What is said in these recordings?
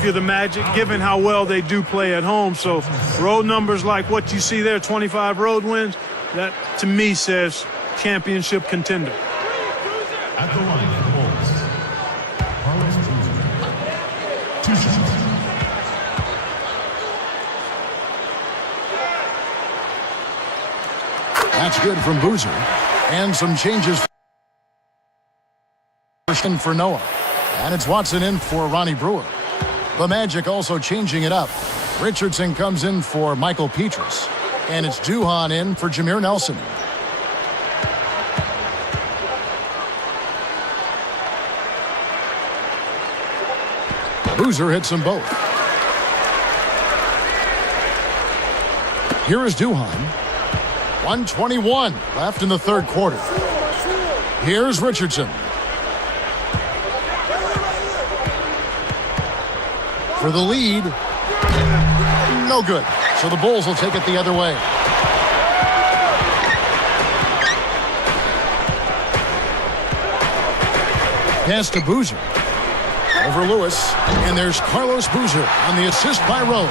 if you're the Magic, given how well they do play at home. So road numbers like what you see there, 25 road wins, that to me says championship contender. At the line for the Bulls, Carlos Boozer. 2 shots. That's good from Boozer. And some changes for Noah. And it's Watson in for Ronnie Brewer. The Magic also changing it up. Richardson comes in for Michael Petrus. And it's Duhan in for Jameer Nelson. Boozer hits them both. Here is Duhan. 1:21 left in the third quarter. Here's Richardson. For the lead. No good. So the Bulls will take it the other way. Pass to Boozer. Over Lewis. And there's Carlos Boozer on the assist by Rose.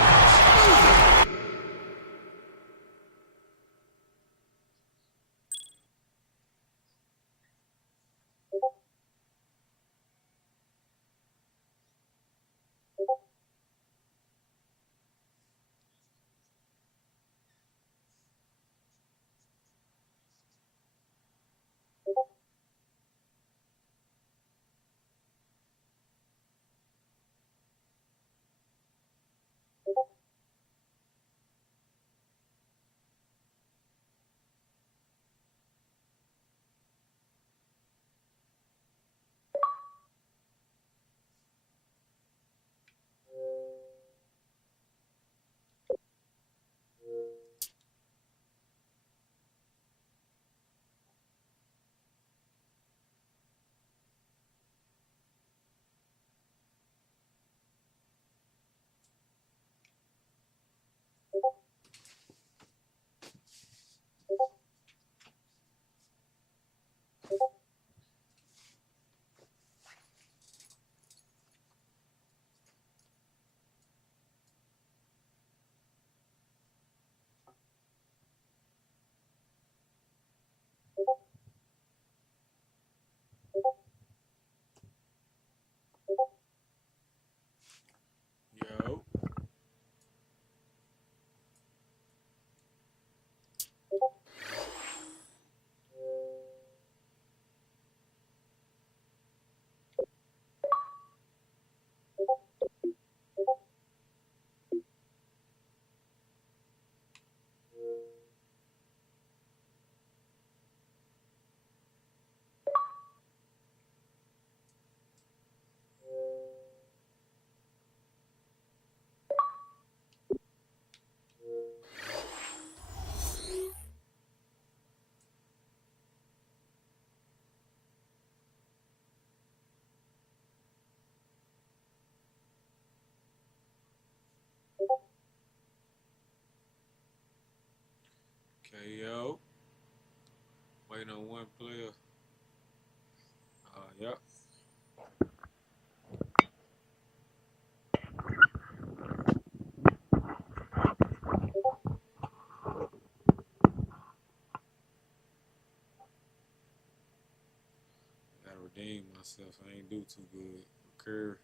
Yo. KO. Waiting on one player. Yep. Gotta redeem myself. I ain't do too good. Curve.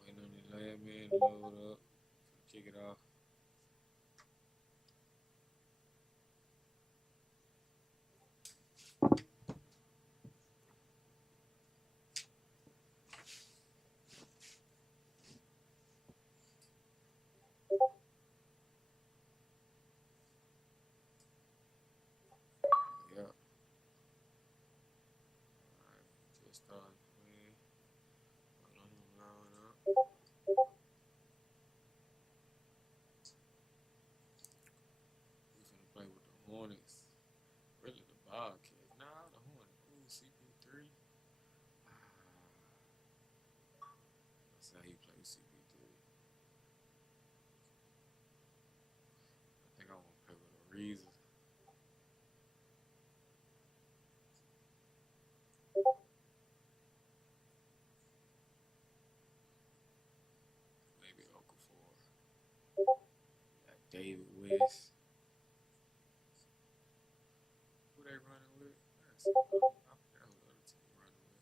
Waiting on the last man to load up. Kick it off. Yep. Alright, just started playing. Waiting on him to how he plays CP3. I think I want to play with a reason. Maybe Okafor. Got David West. Who they running with? I forgot who the other team running with.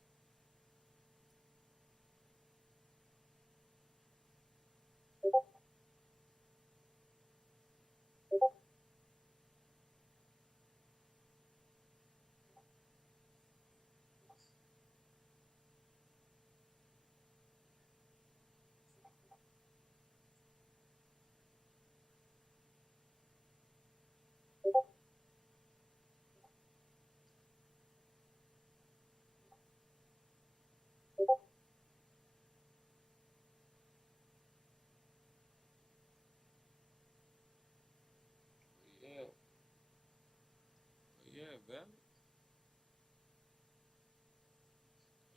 Yeah. Yeah, valid.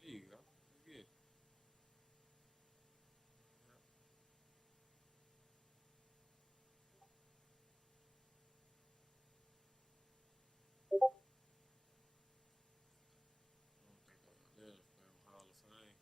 There you go. Yeah. I don't think I let him play on Hall of Fame.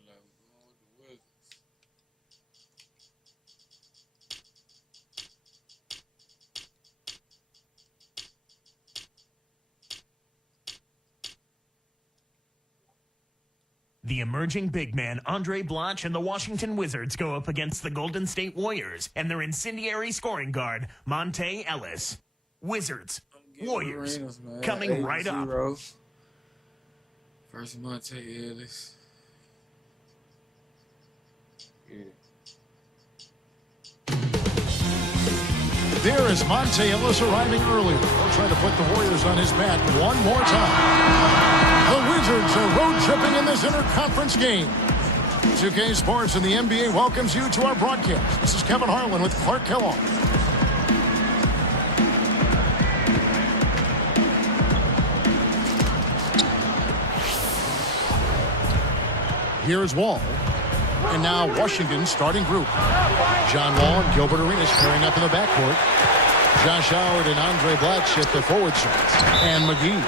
Like we're going with the Wizards. The emerging big man Andre Blanche and the Washington Wizards go up against the Golden State Warriors and their incendiary scoring guard, Monte Ellis. Wizards, Warriors, Arenas, man. coming right up. 8-0 versus Monte Ellis. Yeah. There is Monte Ellis arriving earlier. They'll try to put the Warriors on his back one more time. The Wizards are road tripping in this interconference game. 2K Sports and the NBA welcomes you to our broadcast. This is Kevin Harlan with Clark Kellogg. Here's Wall. And now Washington's starting group. John Wall and Gilbert Arenas pairing up in the backcourt. Josh Howard and Andre Blatch at the forward side. And McGee.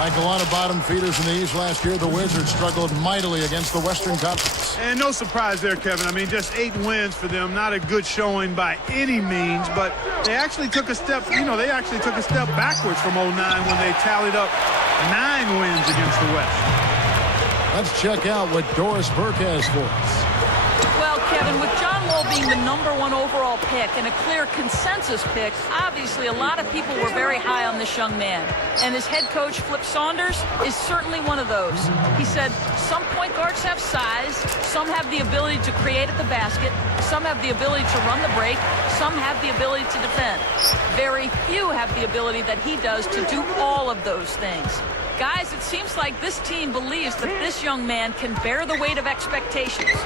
Like a lot of bottom feeders in the East last year, the Wizards struggled mightily against the Western Conference. And no surprise there, Kevin. I mean, just 8 wins for them. Not a good showing by any means, but they actually took a step, they actually took a step backwards from 09 when they tallied up 9 wins against the West. Let's check out what Doris Burke has for us. Well, Kevin, with John Wall being the #1 overall pick and a clear consensus pick, obviously a lot of people were very high on this young man. And his head coach, Flip Saunders, is certainly one of those. He said some point guards have size, some have the ability to create at the basket, some have the ability to run the break, some have the ability to defend. Very few have the ability that he does to do all of those things. Guys, it seems like this team believes that this young man can bear the weight of expectations.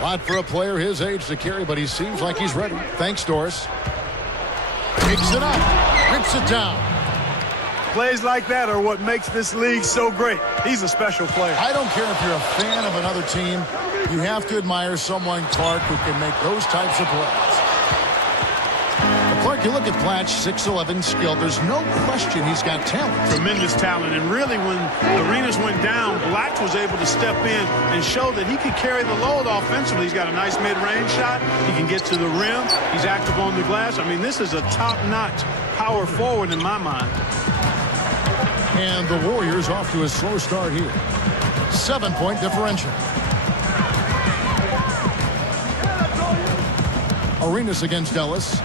A lot for a player his age to carry, but he seems like he's ready. Thanks, Doris. Picks it up, rips it down. Plays like that are what makes this league so great. He's a special player. I don't care if you're a fan of another team. You have to admire someone, Clark, who can make those types of plays. Clark, you look at Blatch, 6'11", skilled. There's no question he's got talent. Tremendous talent. And really, when Arenas went down, Blatch was able to step in and show that he could carry the load offensively. He's got a nice mid-range shot. He can get to the rim. He's active on the glass. I mean, this is a top-notch power forward in my mind. And the Warriors off to a slow start here. 7-point differential. Arenas against Ellis.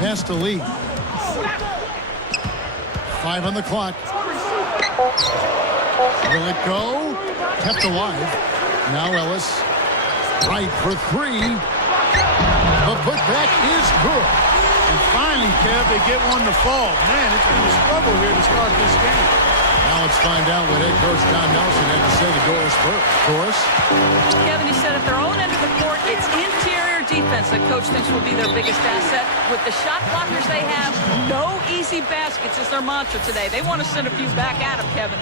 Pass to Lee. 5 on the clock. Will it go? Kept alive. Now Ellis. Right for 3. The putback is good. And finally, Kev, they get one to fall. Man, it's been a struggle here to start this game. Now let's find out what head coach John Nelson had to say to Doris Burke. Doris? Kevin, he said at their own end of the court, it's interior defense that coach thinks will be their biggest asset. With the shot blockers they have, no easy baskets is their mantra today. They want to send a few back at him, Kevin.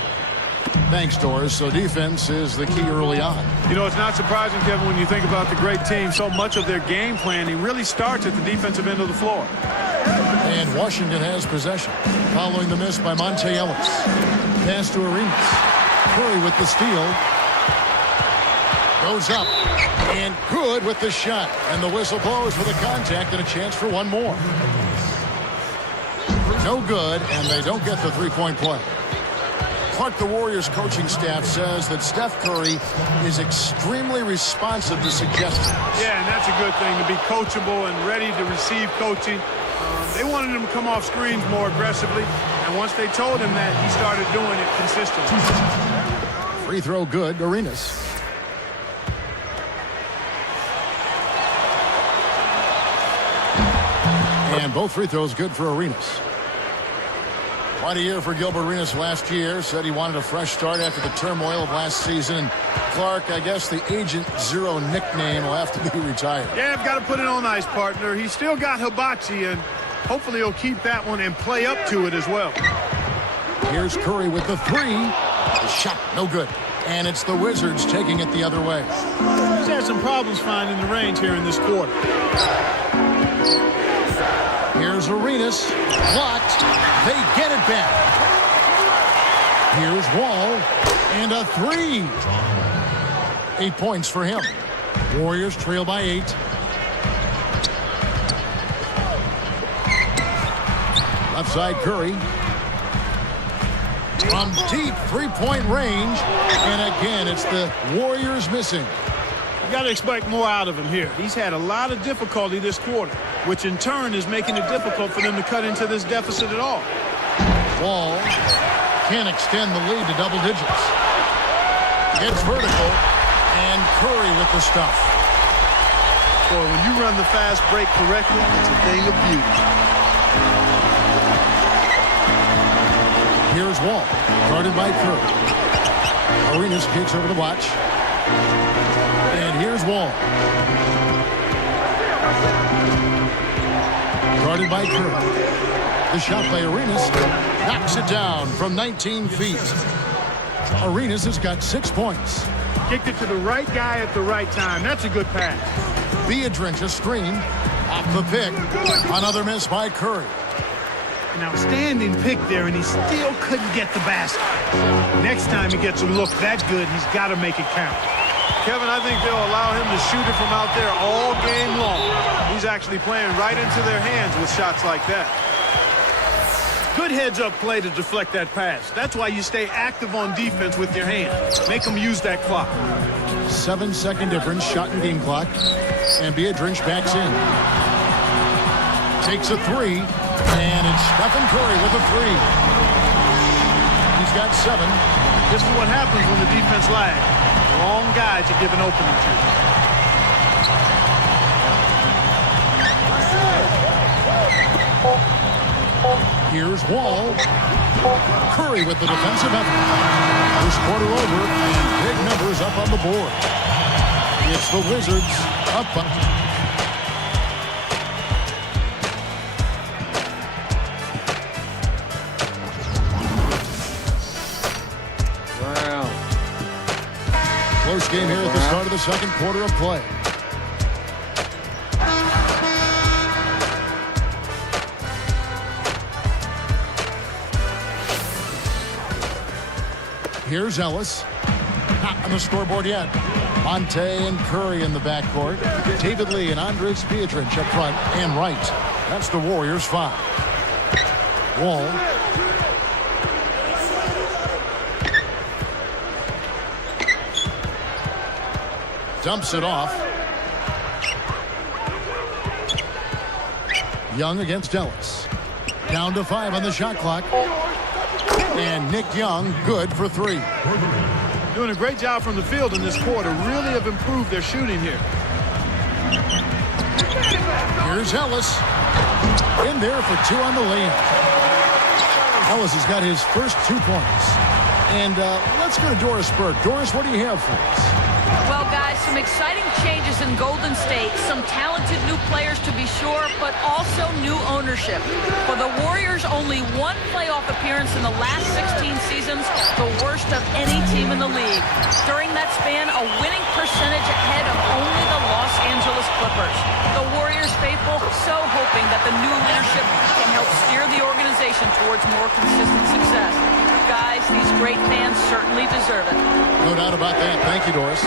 Thanks, Doris. So defense is the key early on. You know, it's not surprising, Kevin, when you think about the great team. So much of their game planning really starts at the defensive end of the floor. And Washington has possession. Following the miss by Monte Ellis. Pass to Arenas. Curry with the steal. Goes up. And good with the shot. And the whistle blows for the contact and a chance for one more. No good, and they don't get the three-point play. Clark, the Warriors coaching staff says that Steph Curry is extremely responsive to suggestions. Yeah, and that's a good thing, to be coachable and ready to receive coaching. They wanted him to come off screens more aggressively, and once they told him that, he started doing it consistently. Free throw good, Arenas. And both free throws good for Arenas. Quite a year for Gilbert Arenas last year. Said he wanted a fresh start after the turmoil of last season. And Clark, I guess the Agent Zero nickname will have to be retired. Yeah, I've got to put it on ice, partner. He's still got Hibachi, and hopefully he'll keep that one and play up to it as well. Here's Curry with the 3. The shot, no good. And it's the Wizards taking it the other way. He's had some problems finding the range here in this quarter. Here's Arenas. Blocked. They get it back. Here's Wall. And a 3. 8 points for him. Warriors trail by 8. Left side Curry. From deep three-point range. And again, it's the Warriors missing. You got to expect more out of him here. He's had a lot of difficulty this quarter, which in turn is making it difficult for them to cut into this deficit at all. Wall can't extend the lead to double digits. Gets vertical, and Curry with the stuff. Boy, when you run the fast break correctly, it's a thing of beauty. Here's Wall, guarded by Curry. Arenas kicks over the watch. And here's Wall. Guarded by Curry. The shot by Arenas knocks it down from 19 feet. Arenas has got 6 points. Kicked it to the right guy at the right time. That's a good pass. Biedrins a screen. Off the pick. Another miss by Curry. An outstanding pick there, and he still couldn't get the basket. Next time he gets a look that good, he's got to make it count. Kevin, I think they'll allow him to shoot it from out there all game long. He's actually playing right into their hands with shots like that. Good heads-up play to deflect that pass. That's why you stay active on defense with your hands. Make them use that clock. 7-second difference, shot and game clock. And Biedrins backs in. Takes a three. And it's Stephen Curry with a three. He's got 7. This is what happens when the defense lags. Wrong guy to give an opening to. Here's Wall. Curry with the defensive effort. First quarter over, and big numbers up on the board. It's the Wizards up on. Wow. Close game here at the start of the second quarter of play. Here's Ellis. Not on the scoreboard yet. Monte and Curry in the backcourt. David Lee and Andres Biedrins up front and right. That's the Warriors' 5. Wall. Dumps it off. Young against Ellis. Down to 5 on the shot clock. And Nick Young, good for 3. Doing a great job from the field in this quarter. Really have improved their shooting here. Here's Ellis. In there for 2 on the lane. Ellis has got his first 2 points. And let's go to Doris Burke. Doris, what do you have for us? Well, guys, some exciting changes in Golden State. Some talented new players to be sure, but also new ownership. For the Warriors, only 1 playoff appearance in the last 16 seasons, the worst of any team in the league. During that span, a winning percentage ahead of only the Los Angeles Clippers. The Warriors faithful so hoping that the new leadership can help steer the organization towards more consistent success. Guys, these great fans certainly deserve it. No doubt about that. Thank you, Doris.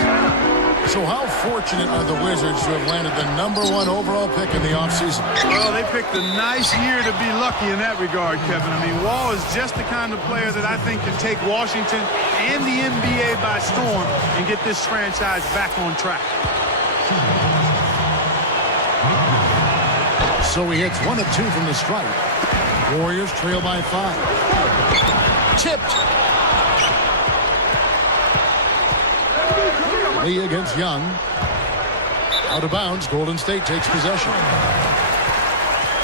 So how fortunate are the Wizards to have landed the #1 overall pick in the offseason? Well, they picked a nice year to be lucky in that regard, Kevin. I mean, Wall is just the kind of player that I think can take Washington and the NBA by storm and get this franchise back on track. So he hits 1 of 2 from the stripe. Warriors trail by 5. Tipped. Lee against Young. Out of bounds. Golden State takes possession.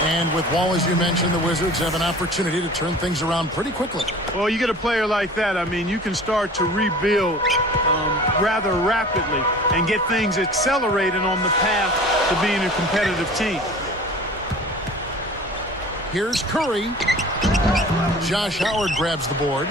And with Wall, as you mentioned, the Wizards have an opportunity to turn things around pretty quickly. Well, you get a player like that, I mean, you can start to rebuild rather rapidly and get things accelerated on the path to being a competitive team. Here's Curry. Josh Howard grabs the board.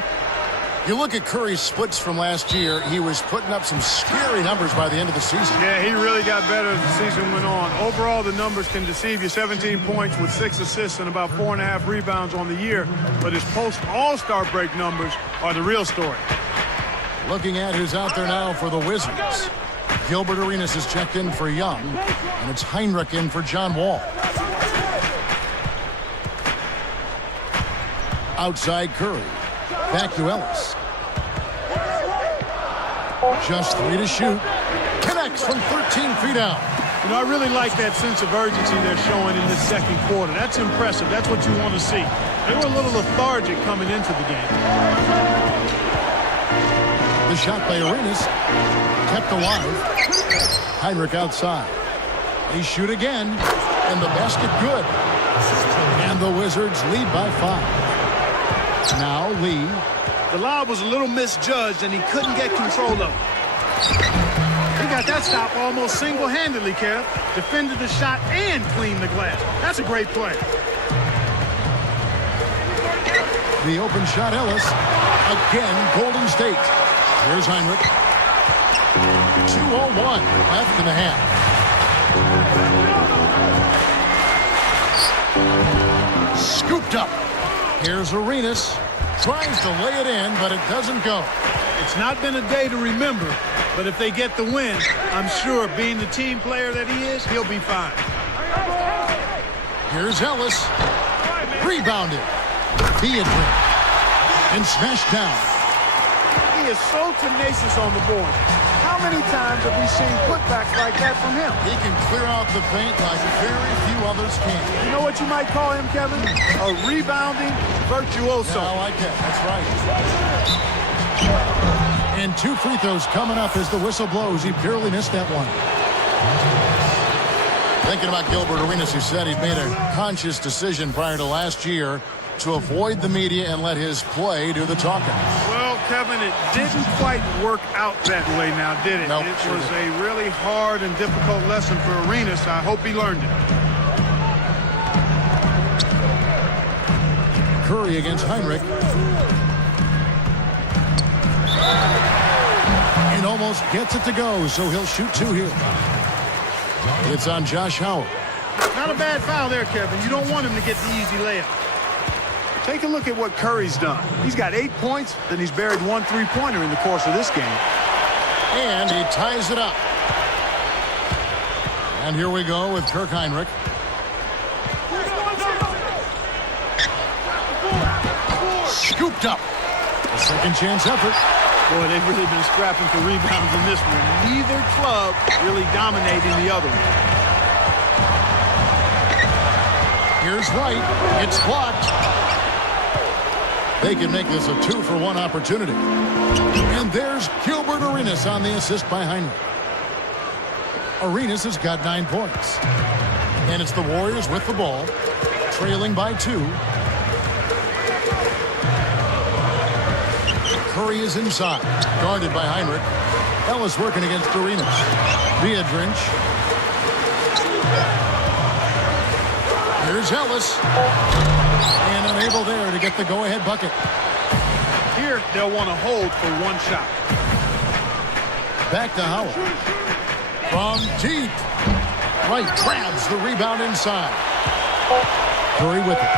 You look at Curry's splits from last year, he was putting up some scary numbers by the end of the season. Yeah, he really got better as the season went on. Overall, the numbers can deceive you. 17 points with 6 assists and about 4.5 rebounds on the year. But his post-All-Star break numbers are the real story. Looking at who's out there now for the Wizards. Gilbert Arenas is checked in for Young, and it's Heinrich in for John Wall. Outside Curry. Back to Ellis. Just 3 to shoot. Connects from 13 feet out. You know, I really like that sense of urgency they're showing in this second quarter. That's impressive. That's what you want to see. They were a little lethargic coming into the game. The shot by Arenas. Kept alive. Heinrich outside. They shoot again. And the basket good. And the Wizards lead by 5. Now Lee. The lob was a little misjudged, and he couldn't get control of it. He got that stop almost single-handedly, Kev. Defended the shot and cleaned the glass. That's a great play. The open shot, Ellis. Again, Golden State. Here's Heinrich. 2:01 left in the half. Scooped up. Here's Arenas. Tries to lay it in, but it doesn't go. It's not been a day to remember, but if they get the win, I'm sure being the team player that he is, he'll be fine. Here's Ellis. Rebounded. Biedrins. And smashed down. He is so tenacious on the board. How How many times have we seen putbacks like that from him? He can clear out the paint like very few others can. You know what you might call him, Kevin? A rebounding virtuoso. Yeah, I like that. That's right. And 2 free throws coming up as the whistle blows. He barely missed that one. Thinking about Gilbert Arenas, who said he'd made a conscious decision prior to last year to avoid the media and let his play do the talking. Well, Kevin, it didn't quite work out that way now, did it? Nope, It sure was didn't. a really hard and difficult lesson for Arenas. I hope he learned it. Curry against Heinrich. And almost gets it to go, so he'll shoot 2 here. It's on Josh Howard. Not a bad foul there, Kevin. You don't want him to get the easy layup. Take a look at what Curry's done. He's got 8 points, then he's buried 1 3-pointer in the course of this game. And he ties it up. And here we go with Kirk Heinrich. Scooped up. A second chance effort. Boy, they've really been scrapping for rebounds in this one. Neither club really dominating the other one. Here's White. It's blocked. They can make this a 2-for-1 opportunity. And there's Gilbert Arenas on the assist by Heinrich. Arenas has got 9 points. And it's the Warriors with the ball, trailing by 2. Curry is inside, guarded by Heinrich. Ellis working against Arenas. Via Drench. Here's Ellis. And unable there to get the go-ahead bucket. Here, they'll want to hold for 1 shot. Back to Howard. From deep. Wright grabs the rebound inside. Curry with it.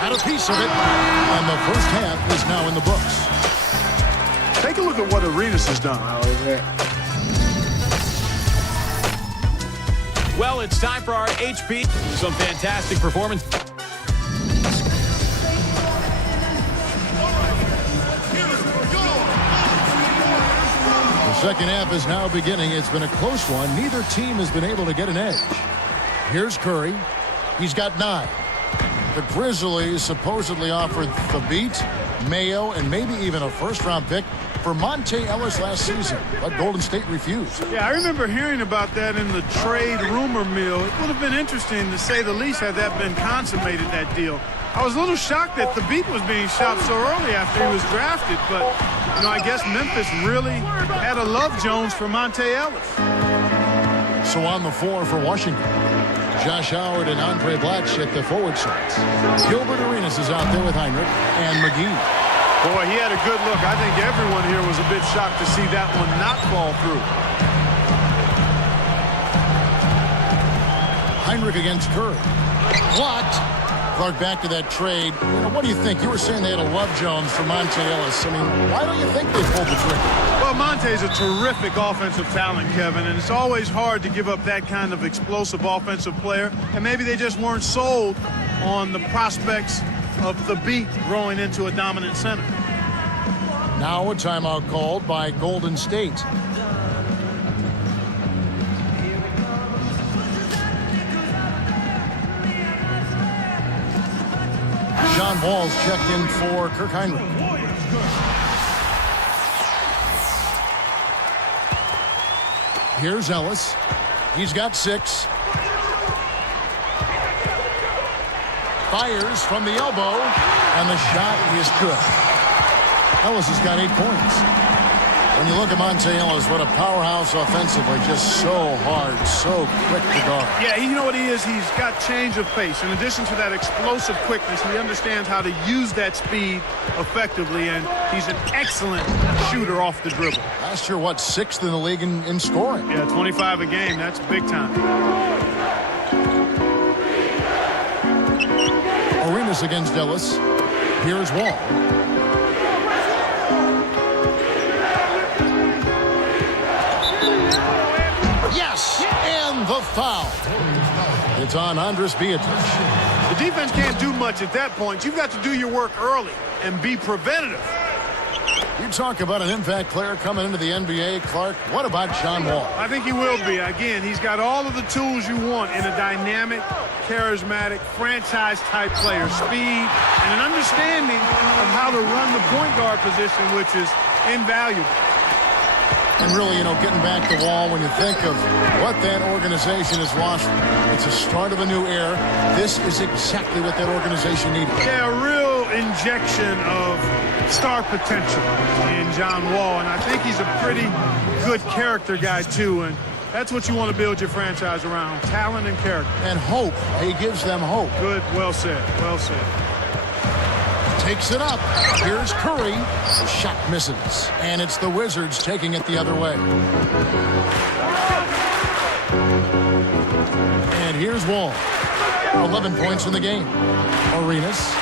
Had a piece of it. And the first half is now in the books. Take a look at what Arenas has done. Well, it's time for our HP. Some fantastic performance. The second half is now beginning. It's been a close one. Neither team has been able to get an edge. Here's Curry. He's got 9. The Grizzlies supposedly offered the beat, Mayo, and maybe even a first-round pick for Monte Ellis last season, but Golden State refused. Yeah, I remember hearing about that in the trade rumor mill. It would have been interesting, to say the least, had that been consummated, that deal. I was a little shocked that the beat was being shopped so early after he was drafted, but, you know, I guess Memphis really had a love Jones for Monte Ellis. So on the floor for Washington, Josh Howard and Andre Blatch at the forward sides. Gilbert Arenas is out there with Heinrich and McGee. Boy, he had a good look. I think everyone here was a bit shocked to see that one not fall through. Heinrich against Curry. Blocked. Clark, back to that trade. You know, what do you think? You were saying they had a love Jones for Monte Ellis. I mean, why don't you think they pulled the trigger? Well, Monte's a terrific offensive talent, Kevin, and it's always hard to give up that kind of explosive offensive player, and maybe they just weren't sold on the prospects of the beat growing into a dominant center. Now a timeout called by Golden State. John Wall's checked in for Kirk Heinrich. Here's Ellis. He's got 6. Fires from the elbow, and the shot is good. Ellis has got 8 points. When you look at Monte Ellis, what a powerhouse offensively, just so hard, so quick to guard. Yeah, you know what he is? He's got change of pace. In addition to that explosive quickness, he understands how to use that speed effectively, and he's an excellent shooter off the dribble. Last year, what, 6th in the league in scoring? Yeah, 25 a game. That's big time. Arenas against Ellis. Here's Wall. Yes, and the foul. It's on Andres Beatrice. The defense can't do much at that point. You've got to do your work early and be preventative. You talk about an impact player coming into the NBA, Clark. What about John Wall? I think he will be. Again, he's got all of the tools you want in a dynamic, charismatic, franchise-type player. Speed and an understanding of how to run the point guard position, which is invaluable. And really, getting back to Wall, when you think of what that organization has lost, it's a start of a new era. This is exactly what that organization needed. Yeah, a real injection of star potential in John Wall, and I think he's a pretty good character guy, too, and that's what you want to build your franchise around, talent and character. And hope. He gives them hope. Good, well said, well said. Takes it up. Here's Curry. The shot misses. And it's the Wizards taking it the other way. And here's Wall. 11 points in the game. Arenas.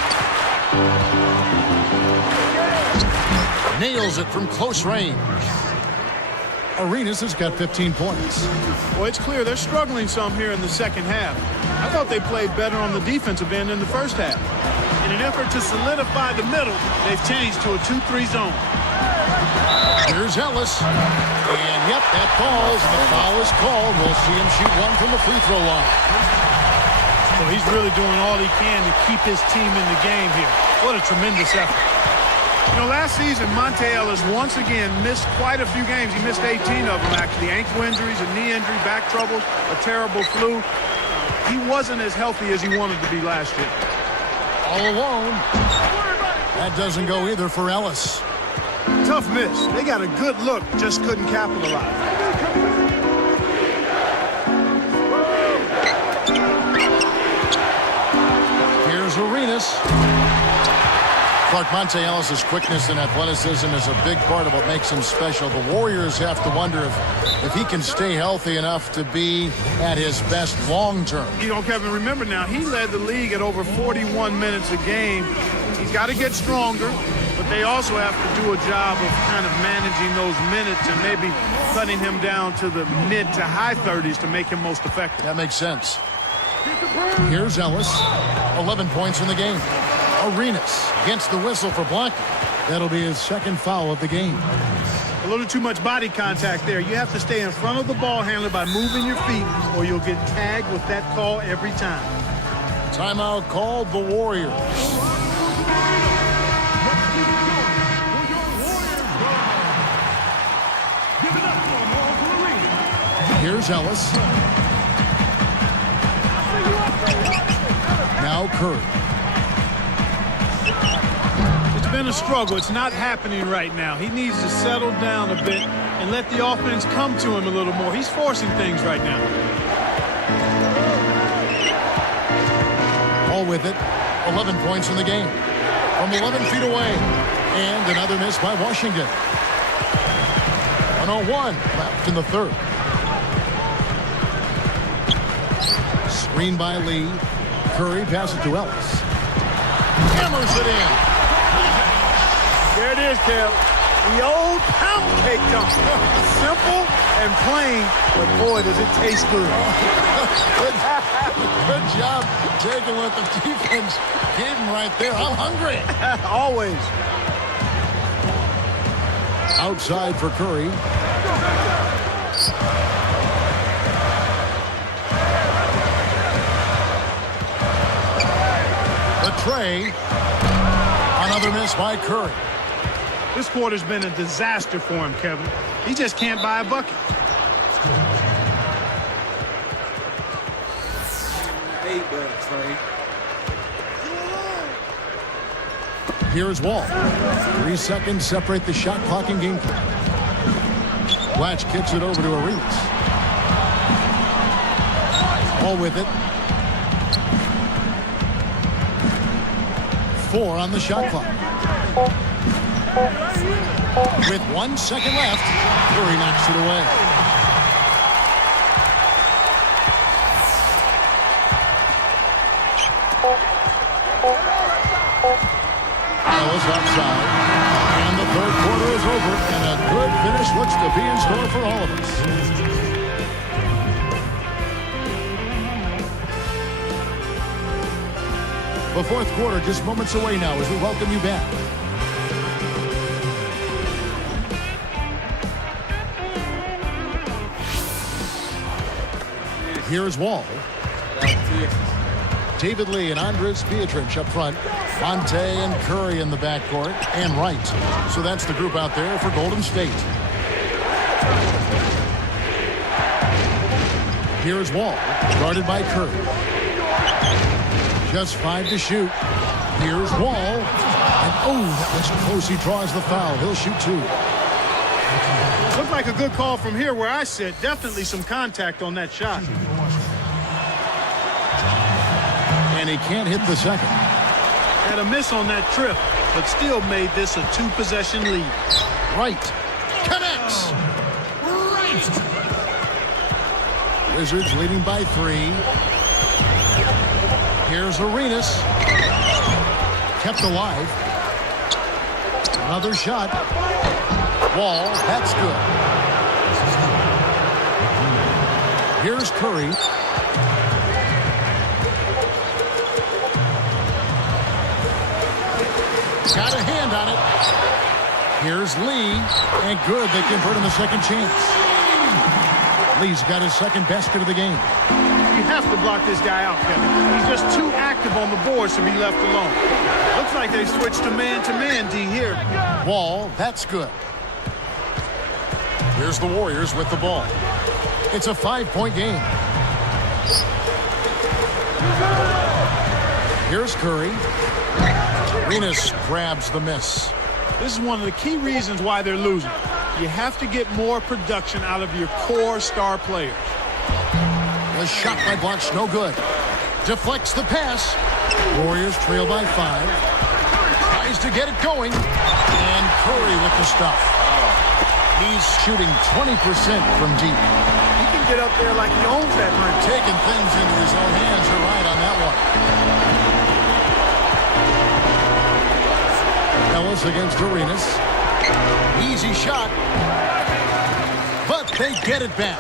Nails it from close range. Arenas has got 15 points. Well, it's clear they're struggling some here in the second half. I thought they played better on the defensive end in the first half. In an effort to solidify the middle, they've changed to a 2-3 zone. Here's Ellis. And, yep, that falls. And the foul is called. We'll see him shoot one from the free throw line. So he's really doing all he can to keep his team in the game here. What a tremendous effort. Last season, Monte Ellis once again missed quite a few games. He missed 18 of them, actually. Ankle injuries, a knee injury, back trouble, a terrible flu. He wasn't as healthy as he wanted to be last year. All alone. That doesn't go either for Ellis. Tough miss. They got a good look, just couldn't capitalize. Here's Arenas. Clark, Monte Ellis' quickness and athleticism is a big part of what makes him special. The Warriors have to wonder if he can stay healthy enough to be at his best long term. Kevin, remember now, he led the league at over 41 minutes a game. He's got to get stronger, but they also have to do a job of kind of managing those minutes and maybe cutting him down to the mid to high 30s to make him most effective. That makes sense. Here's Ellis. 11 points in the game. Arenas against the whistle for blocking. That'll be his second foul of the game. A little too much body contact there. You have to stay in front of the ball handler by moving your feet, or you'll get tagged with that call every time. Timeout called the Warriors. Here's Ellis. Now Curry. It's been a struggle. It's not happening right now. He needs to settle down a bit and let the offense come to him a little more. He's forcing things right now. All with it. 11 points in the game. From 11 feet away. And another miss by Washington. 1:01 left in the third. Screen by Lee. Curry passes to Ellis. Hammers it in. There it is, Kev. The old pound cake dunk. Simple and plain, but boy, does it taste good. Good job taking what the defense gave him right there. I'm hungry. Always. Outside for Curry. The tray. Another miss by Curry. This quarter's been a disaster for him, Kevin. He just can't buy a bucket. Hate that, Trey. Here's Wall. 3 seconds separate the shot clock and game clock. Blatch kicks it over to Arenas. Wall with it. 4 on the shot clock. With 1 second left, Curry knocks it away. Ellis outside. And the third quarter is over. And a good finish looks to be in store for all of us. The fourth quarter just moments away now as we welcome you back. Here's Wall. David Lee and Andres Pietrich up front. Monte and Curry in the backcourt. And Wright. So that's the group out there for Golden State. Here's Wall. Guarded by Curry. Just 5 to shoot. Here's Wall. And oh, that was close. He draws the foul. He'll shoot 2. Looked like a good call from here where I sit. Definitely some contact on that shot. And he can't hit the second. Had a miss on that trip, but still made this a 2-possession lead. Wright connects. Right. Wizards leading by 3. Here's Arenas. Kept alive. Another shot. Wall. That's good. Here's Curry. Got a hand on it. Here's Lee. And good. They convert on the second chance. Lee's got his second basket of the game. You have to block this guy out, Kevin. He's just too active on the boards to be left alone. Looks like they switched to man, D, here. Wall. That's good. Here's the Warriors with the ball. It's a 5-point game. Here's Curry. Arenas grabs the miss. This is one of the key reasons why they're losing. You have to get more production out of your core star players. The shot by Blanche, no good. Deflects the pass. Warriors trail by 5. Tries to get it going. And Curry with the stuff. He's shooting 20% from deep. He can get up there like he owns that rim. Taking things into his own hands. You're right on that one. Ellis against Arenas. Easy shot. But they get it back.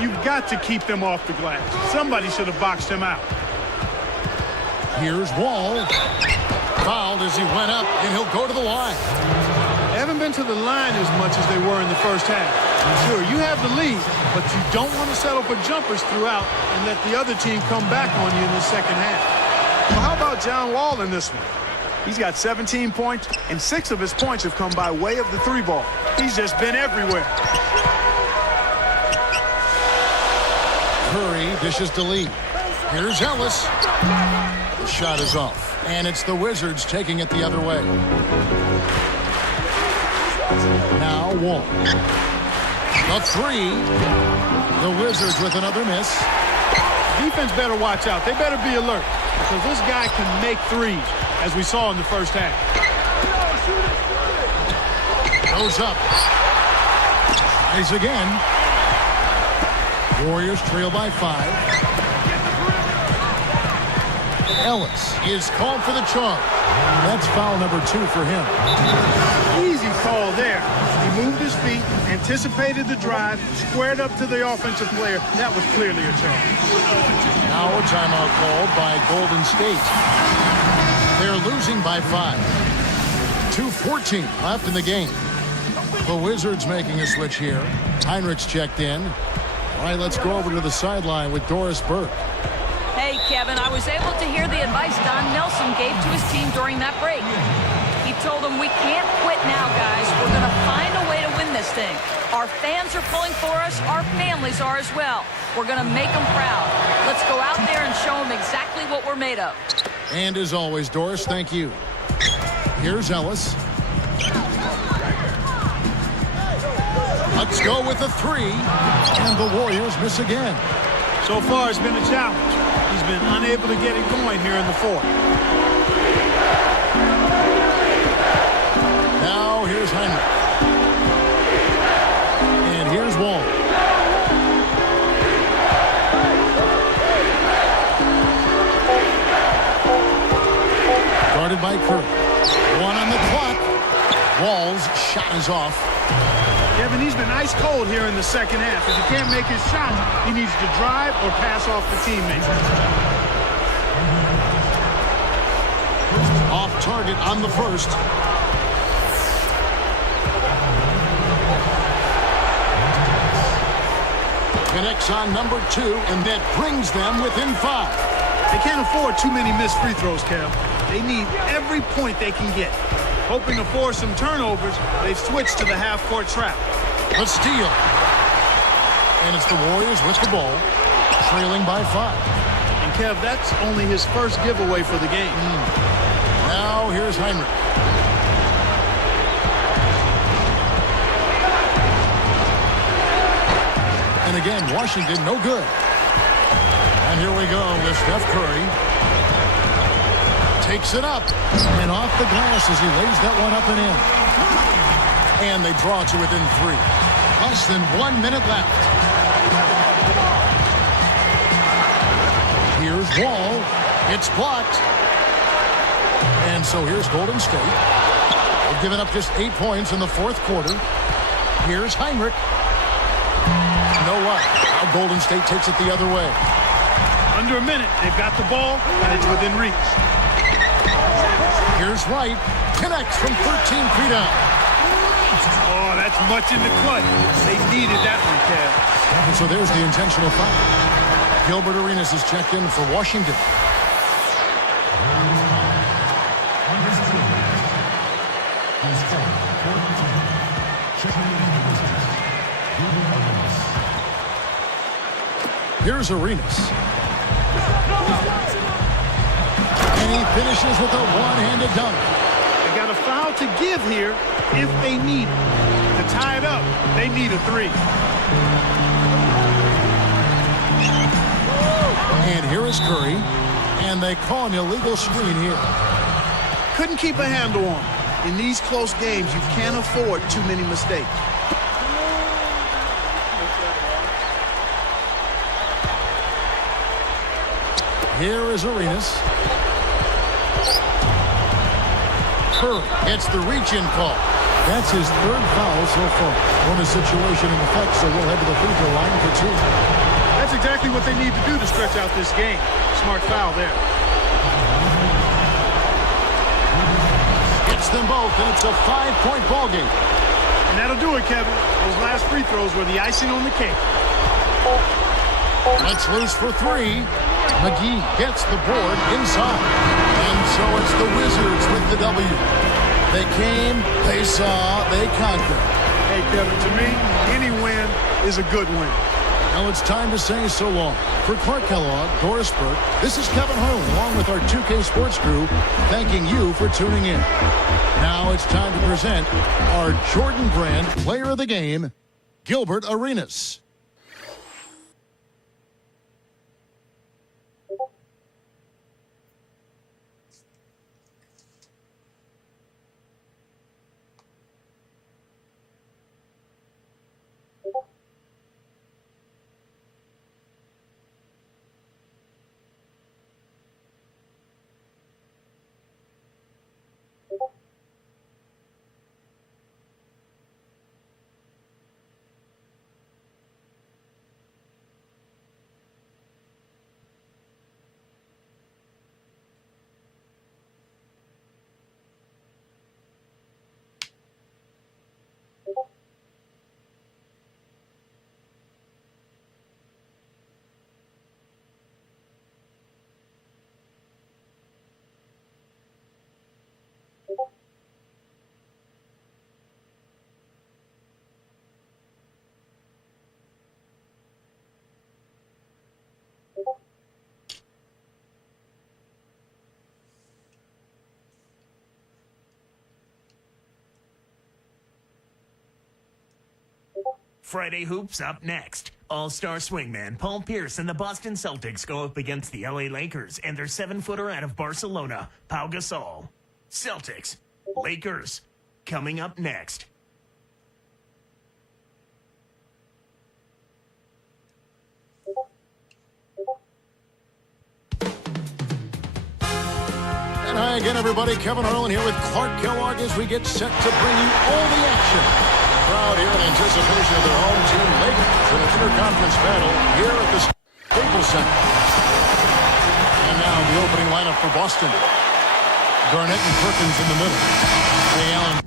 You've got to keep them off the glass. Somebody should have boxed him out. Here's Wall. Fouled as he went up, and he'll go to the line. They haven't been to the line as much as they were in the first half. Sure, you have the lead, but you don't want to settle for jumpers throughout and let the other team come back on you in the second half. Well, how about John Wall in this one? He's got 17 points, and 6 of his points have come by way of the 3-ball. He's just been everywhere. Curry dishes to Lee. Here's Ellis. The shot is off, and it's the Wizards taking it the other way. Now Wall. The 3. The Wizards with another miss. Defense better watch out. They better be alert because this guy can make threes, as we saw in the first half. Goes up. Tries again. Warriors trail by 5. Ellis is called for the charge. That's foul number 2 for him. Easy call there. He moved his feet, anticipated the drive, squared up to the offensive player. That was clearly a charge. Now a timeout called by Golden State. They're losing by 5. 2:14 left in the game. The Wizards making a switch here. Heinrich's checked in. All right, let's go over to the sideline with Doris Burke. Hey, Kevin, I was able to hear the advice Don Nelson gave to his team during that break. He told them, we can't quit now, guys. We're going to find a way to win this thing. Our fans are pulling for us. Our families are as well. We're going to make them proud. Let's go out there and show them exactly what we're made of. And as always, Doris, thank you. Here's Ellis. Let's go with a 3. And the Warriors miss again. So far, it's been a challenge. He's been unable to get it going here in the 4th. Now here's Heinrich. And here's Wall. Guarded by Curry. 1 on the clock. Wall's shot is off. Kevin, he's been ice cold here in the second half. If he can't make his shot, he needs to drive or pass off the teammates. Off target on the first. Connects on number 2, and that brings them within 5. They can't afford too many missed free throws, Kev. They need every point they can get. Hoping to force some turnovers, they've switched to the half-court trap. A steal. And it's the Warriors with the ball, trailing by 5. And, Kev, that's only his first giveaway for the game. Now here's Heinrich. And again, Washington no good. And here we go with Steph Curry. Takes it up and off the glass as he lays that one up and in. And they draw to within 3. Less than 1 minute left. Here's Wall. It's blocked. And so here's Golden State. They've given up just 8 points in the 4th quarter. Here's Heinrich. You know what? Now Golden State takes it the other way. Under a minute, they've got the ball, and it's within reach. Here's Wright. Connects from 13 feet out. Oh, that's much in the clutch. They needed that one, Kev. And so there's the intentional foul. Gilbert Arenas is checked in for Washington. Here's Arenas. And he finishes with a one-handed dunk. They got a foul to give here if they need it. To tie it up, they need a 3. And here is Curry. And they call an illegal screen here. Couldn't keep a handle on it. In these close games, you can't afford too many mistakes. Here is Arenas. Curry gets the reach-in call. That's his 3rd foul so far. On a situation in effect, so we'll head to the free throw line for 2. That's exactly what they need to do to stretch out this game. Smart foul there. Gets them both, and it's a 5-point ball game. And that'll do it, Kevin. Those last free throws were the icing on the cake. Let's loose for 3. McGee gets the board inside. And so it's the Wizards with the W. They came, they saw, they conquered. Hey, Kevin, to me, any win is a good win. Now it's time to say so long. For Clark Kellogg, Doris Burke, this is Kevin Harlan along with our 2K Sports crew, thanking you for tuning in. Now it's time to present our Jordan Brand Player of the Game, Gilbert Arenas. Friday Hoops up next. All-star swingman Paul Pierce and the Boston Celtics go up against the LA Lakers and their 7-footer out of Barcelona, Pau Gasol. Celtics, Lakers, coming up next. And hi again, everybody. Kevin Harlan here with Clark Kellogg as we get set to bring you all the action. Crowd here in anticipation of their home team Lakers in an interconference battle here at the Staples Center. And now the opening lineup for Boston. Garnett and Perkins in the middle. Ray Allen.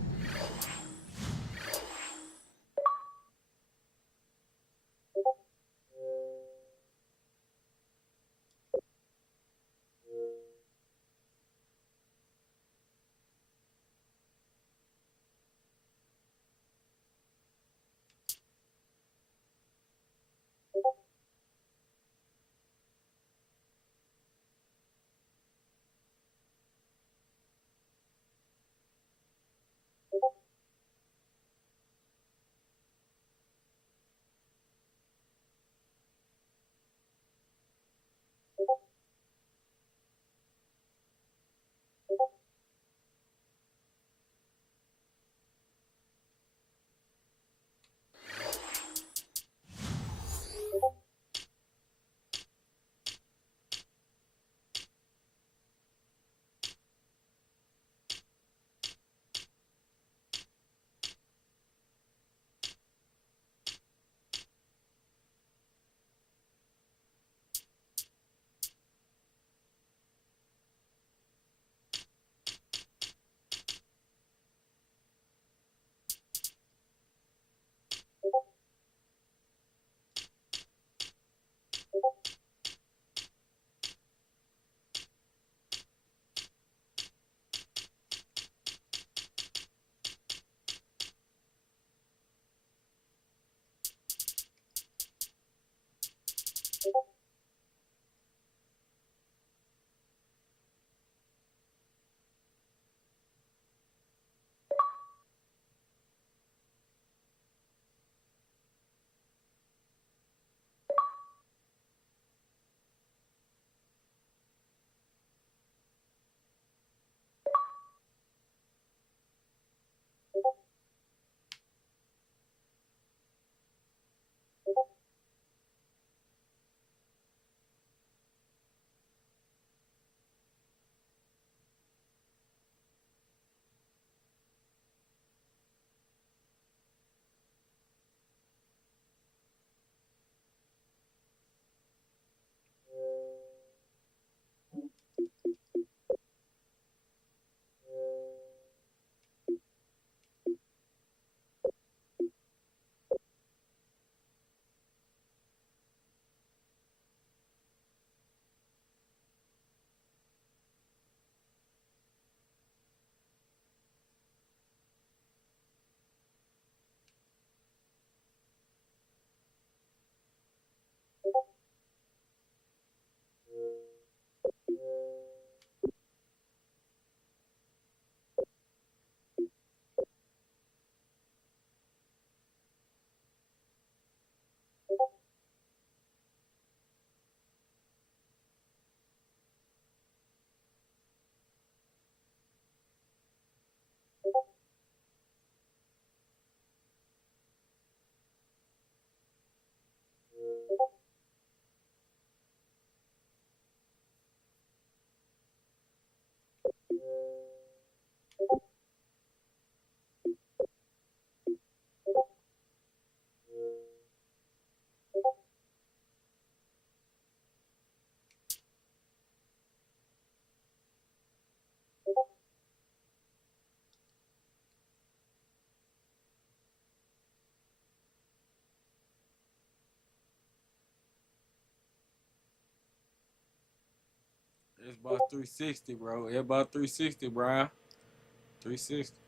It's about 360, bro. It's about 360, Brian. 360.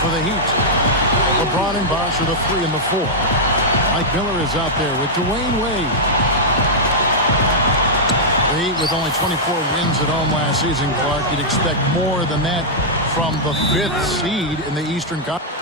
for the Heat. LeBron and Bosh are the 3 and the 4. Mike Miller is out there with Dwayne Wade. The Heat with only 24 wins at home last season, Clark. You'd expect more than that from the 5th seed in the Eastern Conference.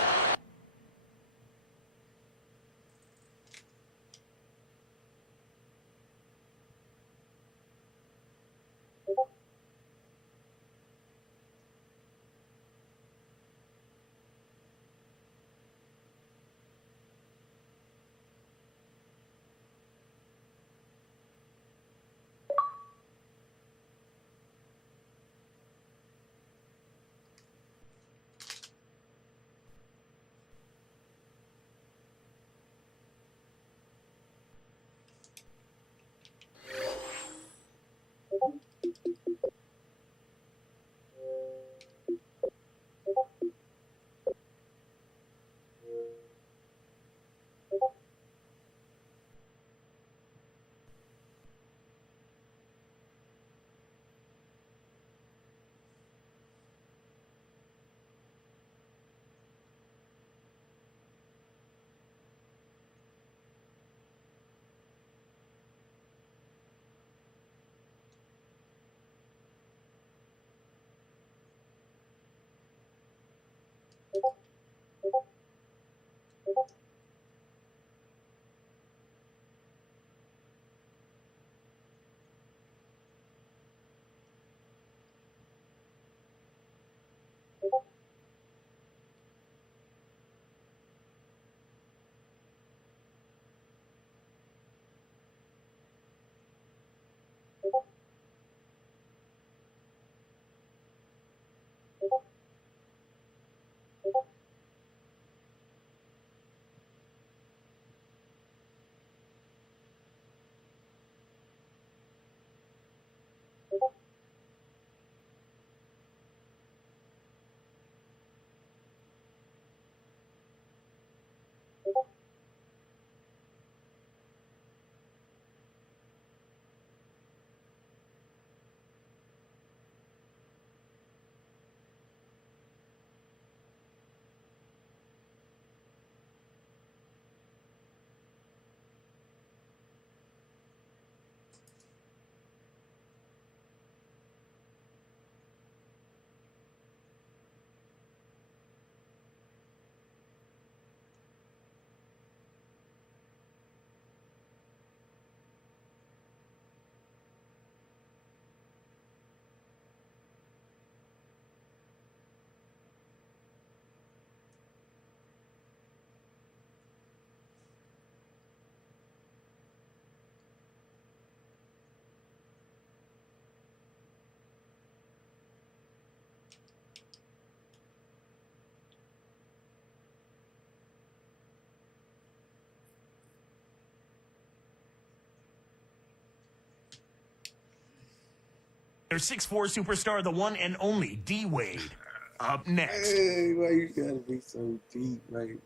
Their 6'4" superstar, the one and only D. Wade. Up next. Hey, why you gotta be so deep, like?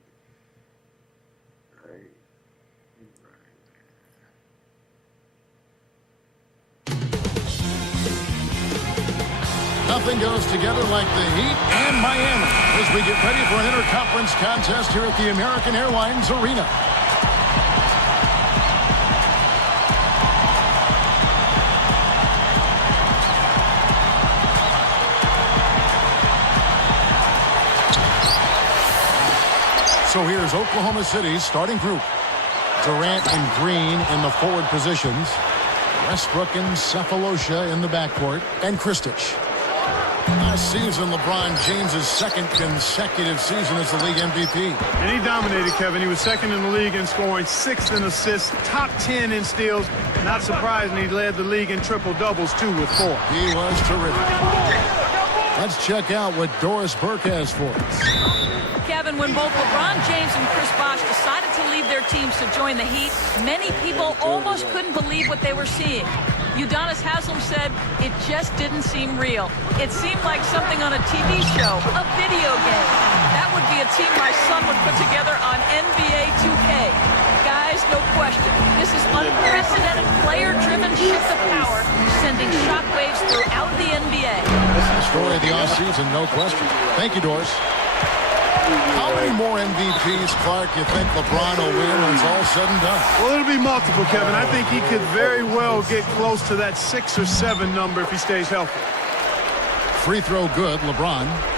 Right. Nothing goes together like the Heat and Miami as we get ready for an interconference contest here at the American Airlines Arena. So here's Oklahoma City's starting group. Durant and Green in the forward positions. Westbrook and Cephalosha in the backcourt. And Kristich. Last season, LeBron James' second consecutive season as the league MVP. And he dominated, Kevin. He was second in the league in scoring, 6th in assists, top 10 in steals. Not surprising, he led the league in triple-doubles, too, with 4. He was terrific. Let's check out what Doris Burke has for us. Kevin, when both LeBron James and Chris Bosh decided to leave their teams to join the Heat, many people almost couldn't believe what they were seeing. Udonis Haslem said it just didn't seem real. It seemed like something on a TV show, a video game. That would be a team my son would put together on NBA 2K. Guys, no question, this is unprecedented player-driven shift of power, sending shockwaves throughout the NBA. The story of the offseason, no question. Thank you, Doris. How many more MVPs, Clark, you think LeBron will win when it's all said and done? Well, it'll be multiple, Kevin. I think he could very well get close to that 6 or 7 number if he stays healthy. Free throw good, LeBron.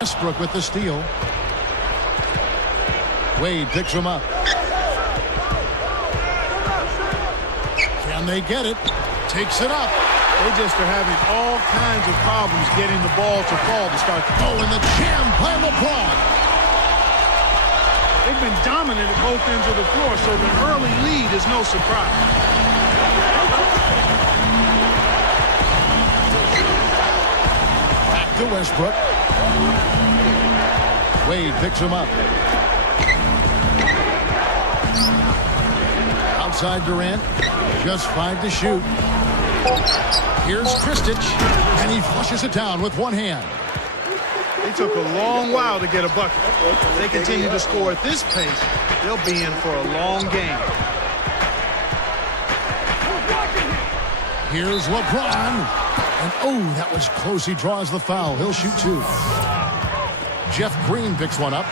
Westbrook with the steal. Wade picks him up. Can they get it? Takes it up. They just are having all kinds of problems getting the ball to fall to start the Oh, and the jam by LeBron. They've been dominant at both ends of the floor, so the early lead is no surprise. Back to Westbrook. Wade picks him up. Outside Durant. Just 5 to shoot. Here's Kristich, and he flushes it down with one hand. It took a long while to get a bucket. If they continue to score at this pace, they'll be in for a long game. Here's LeBron. And oh, that was close. He draws the foul. He'll shoot 2. Jeff Green picks one up.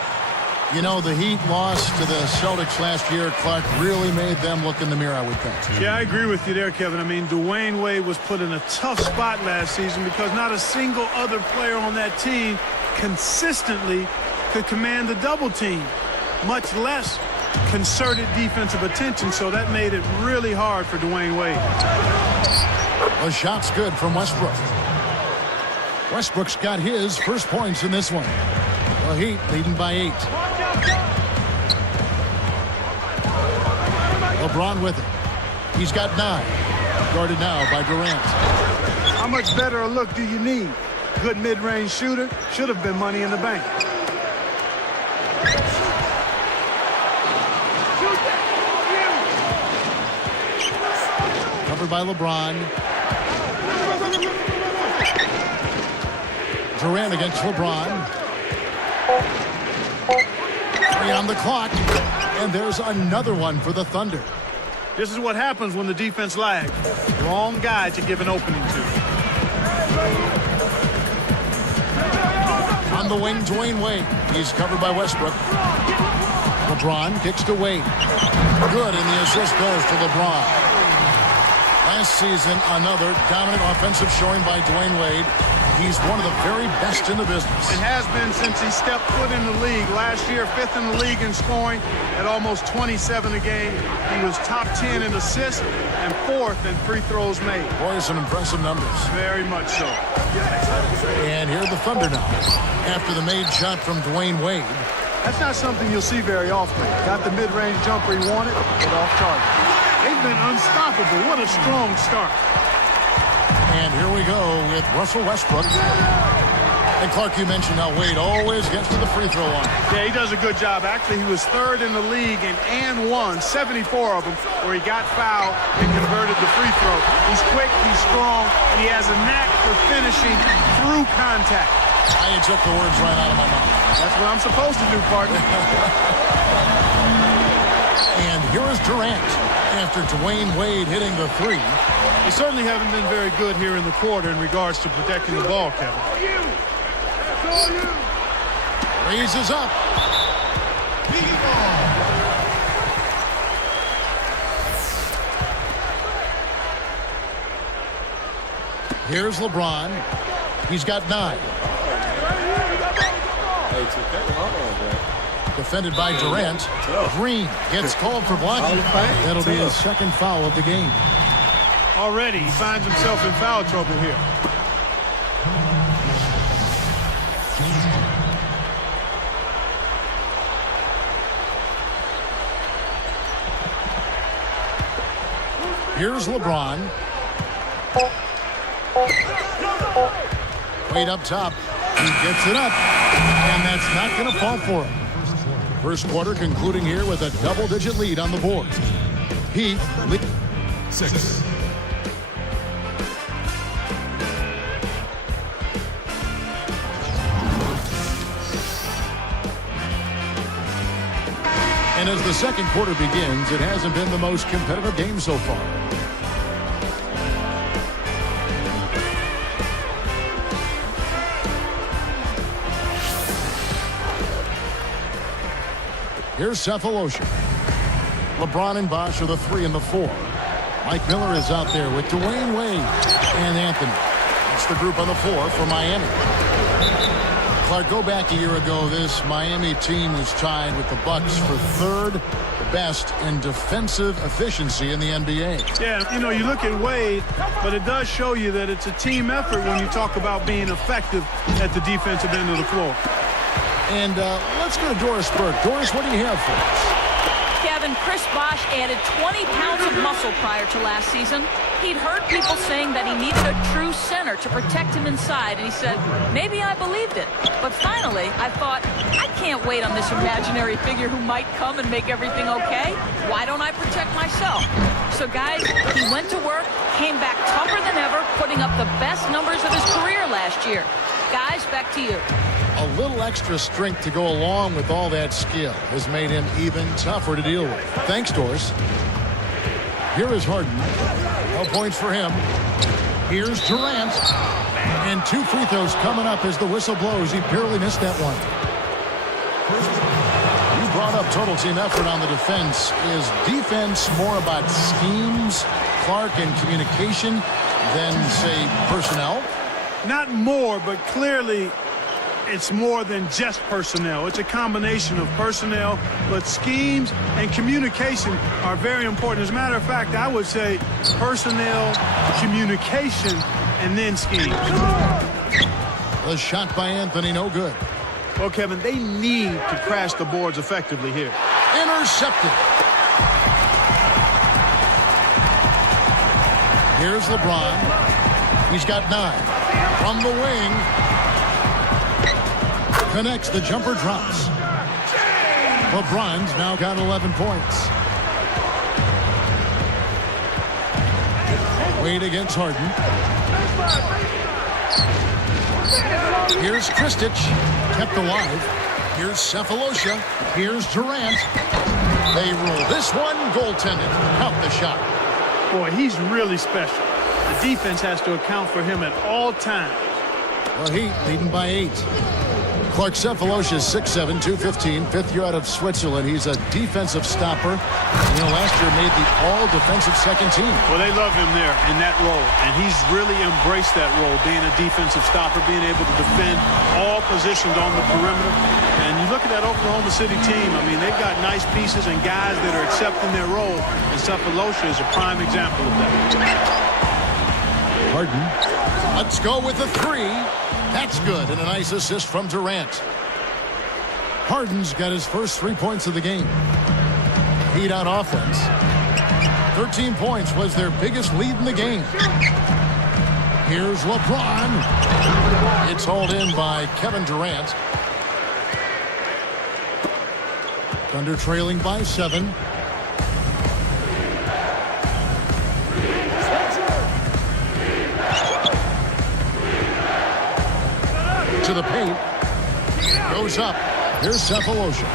You know, the Heat loss to the Celtics last year, Clark, really made them look in the mirror, I would think. Yeah, I agree with you there, Kevin. I mean, Dwayne Wade was put in a tough spot last season because not a single other player on that team consistently could command the double team, much less concerted defensive attention, so that made it really hard for Dwayne Wade. The shot's good from Westbrook. Westbrook's got his first points in this one. The Heat leading by 8. LeBron with it. He's got 9. Guarded now by Durant. How much better a look do you need? Good mid-range shooter. Should have been money in the bank. Covered by LeBron. Durant against LeBron. 3 on the clock. And there's another one for the Thunder. This is what happens when the defense lags. Wrong guy to give an opening to. On the wing, Dwayne Wade. He's covered by Westbrook. LeBron kicks to Wade. Good, and the assist goes to LeBron. Last season, another dominant offensive showing by Dwayne Wade. He's one of the very best in the business. It has been since he stepped foot in the league. Last year, 5th in the league in scoring at almost 27 a game. He was top 10 in assists and 4th in free throws made. Boy, some impressive numbers. Very much so. And here are the Thunder now. After the made shot from Dwayne Wade. That's not something you'll see very often. Got the mid-range jumper he wanted, but off target. They've been unstoppable. What a strong start. And here we go with Russell Westbrook. And Clark, you mentioned how Wade always gets to the free throw line. Yeah, he does a good job. Actually, he was 3rd in the league in and one, 74 of them, where he got fouled and converted the free throw. He's quick, he's strong, and he has a knack for finishing through contact. I took the words right out of my mouth. That's what I'm supposed to do, partner. And here is Durant after Dwayne Wade hitting the 3. They certainly haven't been very good here in the quarter in regards to protecting the ball, Kevin. Raises up. Here's LeBron. He's got 9. Hey, 2K, hold on, bro. Defended by Durant. Green gets called for blocking. That'll be his second foul of the game. Already, he finds himself in foul trouble here. Here's LeBron. Wade up top. He gets it up. And that's not going to fall for him. First quarter concluding here with a double-digit lead on the board. Heat lead 6. And as the second quarter begins, it hasn't been the most competitive game so far. Here's Cephalosha. LeBron and Bosh are the 3 and the 4. Mike Miller is out there with Dwayne Wade and Anthony. It's the group on the floor for Miami. Clark, go back a year ago. This Miami team was tied with the Bucks for 3rd best in defensive efficiency in the NBA. Yeah, you know, you look at Wade, but it does show you that it's a team effort when you talk about being effective at the defensive end of the floor. And let's go to Doris Burke. Doris, what do you have for us? Kevin, Chris Bosh added 20 pounds of muscle prior to last season. He'd heard people saying that he needed a true center to protect him inside, and he said, maybe I believed it. But finally, I thought, I can't wait on this imaginary figure who might come and make everything okay. Why don't I protect myself? So, guys, he went to work, came back tougher than ever, putting up the best numbers of his career last year. Guys, back to you. A little extra strength to go along with all that skill has made him even tougher to deal with. Thanks, Doris. Here is Harden. No points for him. Here's Durant. And 2 free throws coming up as the whistle blows. He barely missed that one. You brought up total team effort on the defense. Is defense more about schemes, Clark, and communication than, say, personnel? Not more, but clearly it's more than just personnel. It's a combination of personnel, but schemes and communication are very important. As a matter of fact, I would say personnel, communication, and then schemes. The shot by Anthony, no good. Well, Kevin, they need to crash the boards effectively here. Intercepted. Here's LeBron. He's got 9. From the wing. Connects, the jumper drops. LeBron's now got 11 points. Wade against Harden. Here's Kristich, kept alive. Here's Cephalosha. Here's Durant. They rule this one, goaltended. Count the shot. Boy, he's really special. The defense has to account for him at all times. Well, Heat leading by 8. Clark Cephalosha is 6'7", 215, 5th year out of Switzerland. He's a defensive stopper. You know, last year made the all-defensive second team. Well, they love him there in that role, and he's really embraced that role, being a defensive stopper, being able to defend all positions on the perimeter. And you look at that Oklahoma City team, I mean, they've got nice pieces and guys that are accepting their role, and Cephalosha is a prime example of that. Harden. Let's go with the 3. That's good, and a nice assist from Durant. Harden's got his first 3 points of the game. Heat on offense. 13 points was their biggest lead in the game. Here's LeBron. It's hauled in by Kevin Durant. Thunder trailing by 7. To the paint. Goes up. Here's Cephalosha.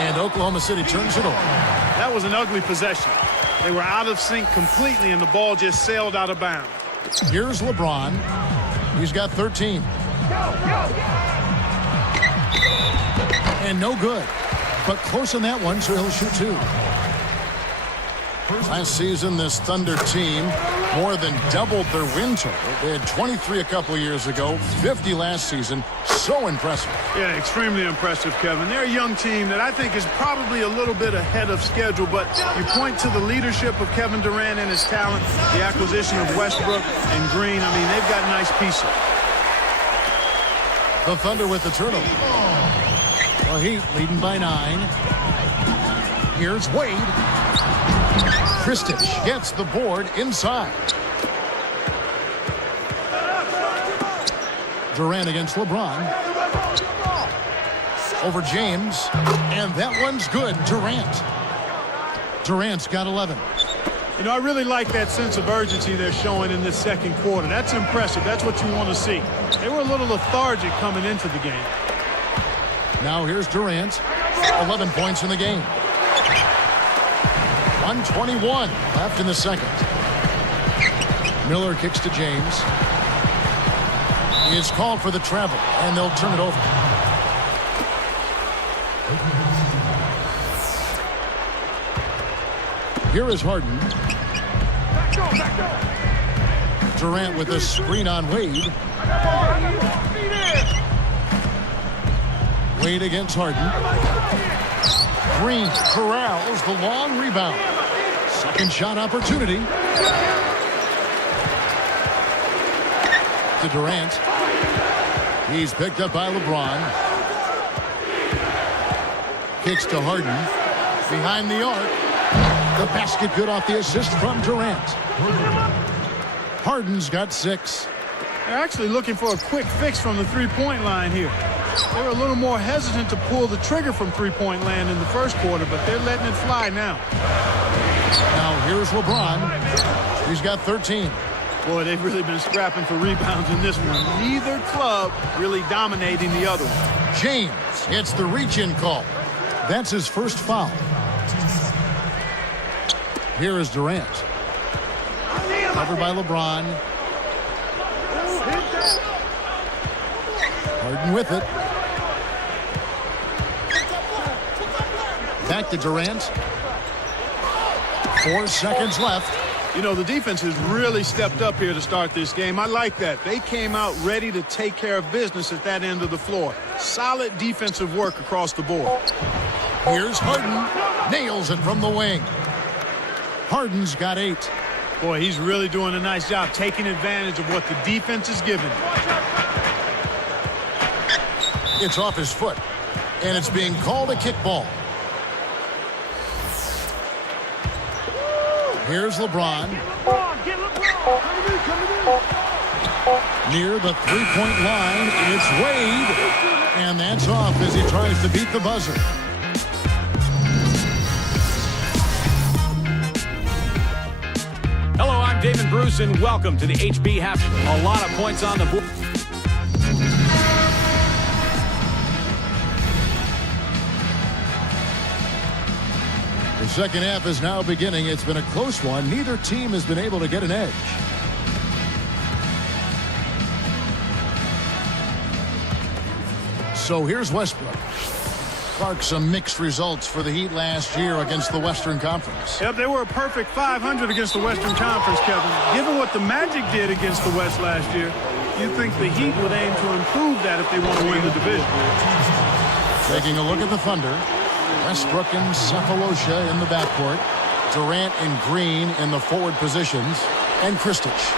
And Oklahoma City turns it over. That was an ugly possession. They were out of sync completely, and the ball just sailed out of bounds. Here's LeBron. He's got 13. And no good. But close on that one, so he'll shoot 2. Last season, this Thunder team more than doubled their win total. They had 23 a couple years ago, 50 last season. So impressive. Yeah, extremely impressive, Kevin. They're a young team that I think is probably a little bit ahead of schedule, but you point to the leadership of Kevin Durant and his talent, the acquisition of Westbrook and Green. I mean, they've got nice pieces. The Thunder with the turnover. The Heat leading by 9. Here's Wade. Kristich gets the board inside. Durant against LeBron. Over James. And that one's good. Durant's got 11. You know, I really like that sense of urgency they're showing in this second quarter. That's impressive. That's what you want to see. They were a little lethargic coming into the game. Now here's Durant. 11 points in the game. 1:21 left in the second. Miller kicks to James. He is called for the travel, and they'll turn it over. Here is Harden. Durant with a screen on Wade. Wade against Harden. Green corrals the long rebound. Second shot opportunity. To Durant. He's picked up by LeBron. Kicks to Harden. Behind the arc. The basket good off the assist from Durant. Harden's got 6. They're actually looking for a quick fix from the three-point line here. They were a little more hesitant to pull the trigger from three-point land in the first quarter, but they're letting it fly now. Now here's LeBron. He's got 13. Boy, they've really been scrapping for rebounds in this one. Neither club really dominating the other one. James gets the reach-in call. That's his first foul. Here is Durant. Covered by LeBron. Harden with it. Back to Durant. 4 seconds left. You know, the defense has really stepped up here to start this game. I like that. They came out ready to take care of business at that end of the floor. Solid defensive work across the board. Here's Harden. Nails it from the wing. Harden's got 8. Boy, he's really doing a nice job taking advantage of what the defense is giving. It's off his foot, and it's being called a kickball. Here's LeBron. Near the three-point line, it's Wade. And that's off as he tries to beat the buzzer. Hello, I'm David Bruce, and welcome to the HB Half. A lot of points on the board. The second half is now beginning. It's been a close one. Neither team has been able to get an edge. So here's Westbrook. Clark, some mixed results for the Heat last year against the Western Conference. Yep, they were a perfect 500 against the Western Conference, Kevin. Given what the Magic did against the West last year, you'd think the Heat would aim to improve that if they want to win the division. Taking a look at the Thunder. Westbrook and Cephalosha in the backcourt. Durant and Green in the forward positions. And Kristich.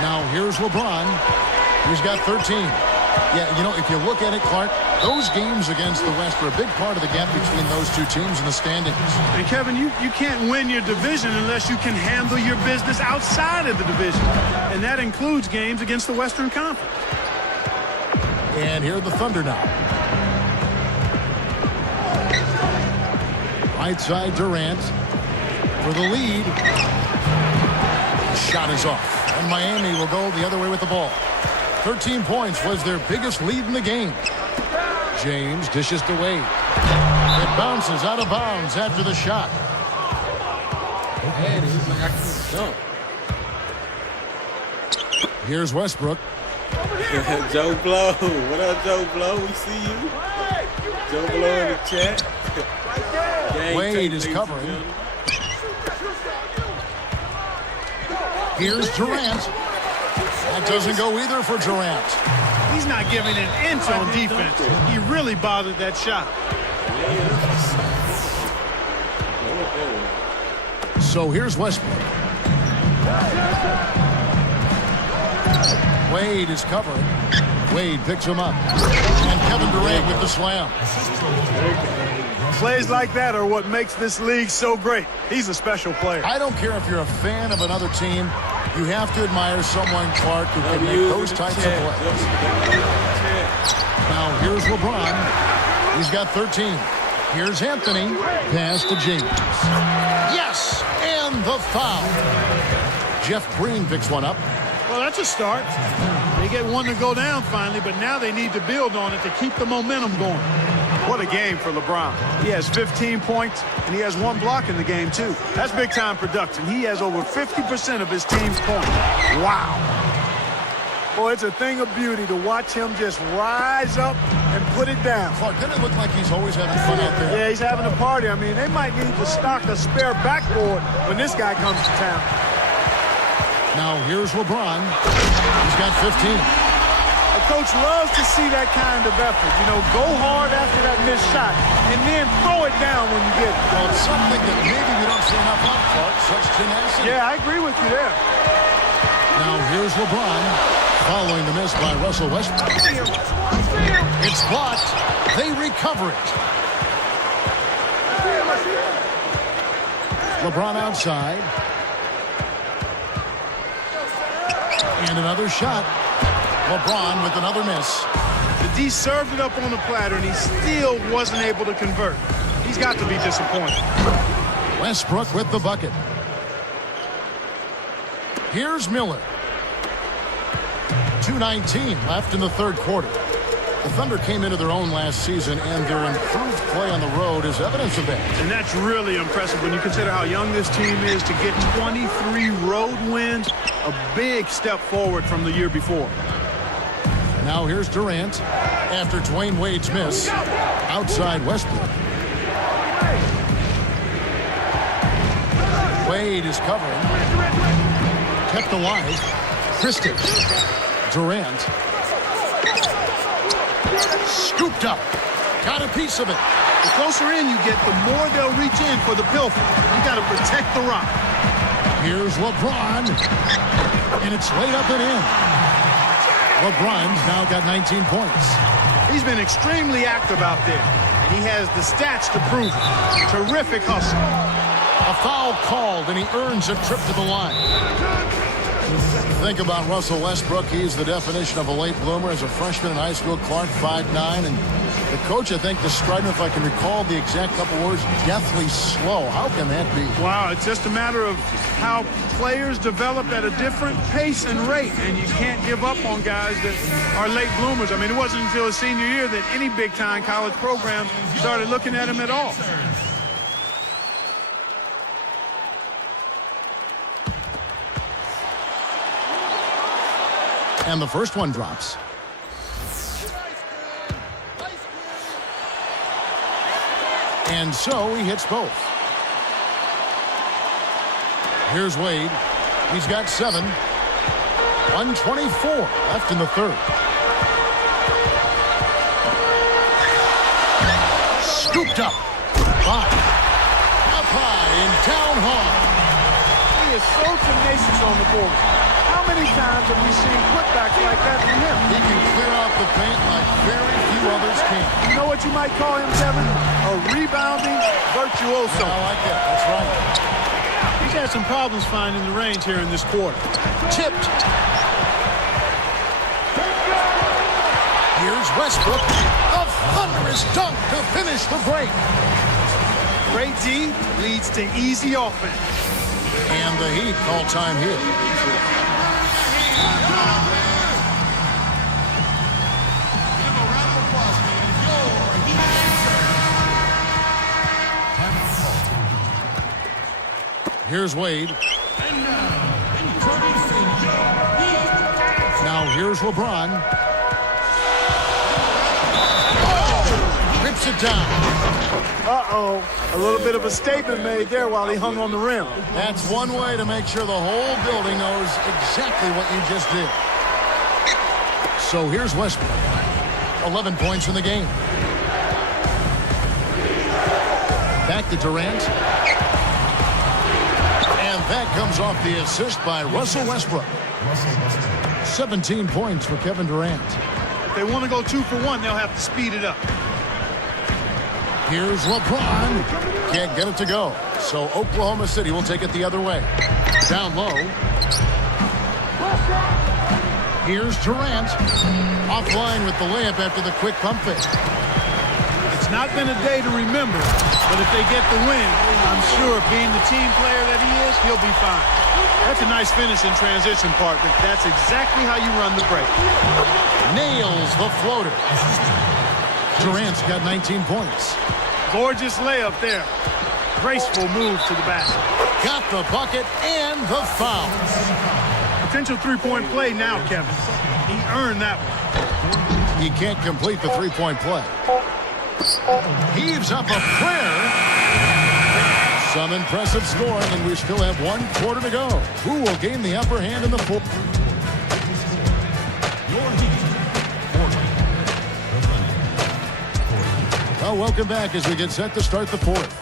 Now here's LeBron. He's got 13. Yeah, you know, if you look at it, Clark, those games against the West are a big part of the gap between those two teams in the standings. And Kevin, you can't win your division unless you can handle your business outside of the division. And that includes games against the Western Conference. And here are the Thunder now. Right side Durant for the lead. Shot is off. And Miami will go the other way with the ball. 13 points was their biggest lead in the game. James dishes to Wade. It bounces out of bounds after the shot. Man, he's like, I can't jump. Here's Westbrook. Joe Blow. What up, Joe Blow? We see you. Joe Blow in the chat. Wade is covering. Here's Durant. That doesn't go either for Durant. He's not giving an inch on defense. He really bothered that shot. So here's Westbrook. Wade is covering. Wade picks him up. And Kevin Durant with the slam. Plays like that are what makes this league so great. He's a special player. I don't care if you're a fan of another team. You have to admire someone, Clark, who can make those types of plays. Now here's LeBron. He's got 13. Here's Anthony. Pass to James. Yes! And the foul. Jeff Green picks one up. Well, that's a start. They get one to go down finally, but now they need to build on it to keep the momentum going. What a game for LeBron. He has 15 points, and he has 1 block in the game, too. That's big-time production. He has over 50% of his team's points. Wow. Boy, it's a thing of beauty to watch him just rise up and put it down. Clark, doesn't it look like he's always having fun out there? Yeah, he's having a party. I mean, they might need to stock a spare backboard when this guy comes to town. Now here's LeBron. He's got 15. A coach loves to see that kind of effort. You know, go hard after that missed shot and then throw it down when you get it. Well, it's something that maybe we don't see enough of, Clark. Such tenacity. Yeah, I agree with you there. Now here's LeBron following the miss by Russell Westbrook. It's blocked. They recover it. LeBron outside. And another shot. LeBron with another miss. The D served it up on the platter, and he still wasn't able to convert. He's got to be disappointed. Westbrook with the bucket. Here's Miller. 2:19 left in the third quarter. The Thunder came into their own last season, and their improved play on the road is evidence of that. And that's really impressive when you consider how young this team is. To get 23 road wins, a big step forward from the year before. Now here's Durant after Dwayne Wade's miss. Outside Westbrook. Wade is covering. Kept alive. Christie. Durant. Scooped up. Got a piece of it. The closer in you get, the more they'll reach in for the pilfer. You got to protect the rock. Here's LeBron. And it's laid up and in. LeBron's now got 19 points. He's been extremely active out there, and he has the stats to prove it. Terrific hustle. A foul called, and he earns a trip to the line. Think about Russell Westbrook. He's the definition of a late bloomer as a freshman in high school. Clark, 5'9", and the coach, I think, described him, if I can recall the exact couple words, deathly slow. How can that be? Wow, it's just a matter of how players develop at a different pace and rate, and you can't give up on guys that are late bloomers. I mean, it wasn't until his senior year that any big-time college program started looking at him at all. And the first one drops. And so he hits both. Here's Wade. He's got 7. 1:24 left in the third. Scooped up. 5. Up high and down hard. He is so tenacious on the board. How many times have we seen putbacks like that from him? He can clear out the paint like very few others can. You know what you might call him, Kevin? A rebounding virtuoso. I like that. That's right. He's had some problems finding the range here in this quarter. Tipped. Here's Westbrook. A thunderous dunk to finish the break. Great D leads to easy offense. And the Heat call time here. Here's Wade. Now here's LeBron. Oh, Tips it down. Uh-oh. A little bit of a statement made there while he hung on the rim. That's one way to make sure the whole building knows exactly what you just did. So here's Westbrook. 11 points in the game. Back to Durant. And that comes off the assist by Russell Westbrook. 17 points for Kevin Durant. If they want to go 2 for 1, they'll have to speed it up. Here's LeBron. Can't get it to go. So Oklahoma City will take it the other way. Down low. Here's Durant. Offline with the layup after the quick pump fake. It's not been a day to remember, but if they get the win, I'm sure being the team player that he is, he'll be fine. That's a nice finish in transition, partner. That's exactly how you run the break. Nails the floater. Durant's got 19 points. Gorgeous layup there. Graceful move to the basket. Got the bucket and the foul. Potential three-point play now, Kevin. He earned that one. He can't complete the three-point play. Heaves up a prayer. Some impressive scoring, and we still have 1 quarter to go. Who will gain the upper hand in the fourth? Well, welcome back as we get set to start the fourth.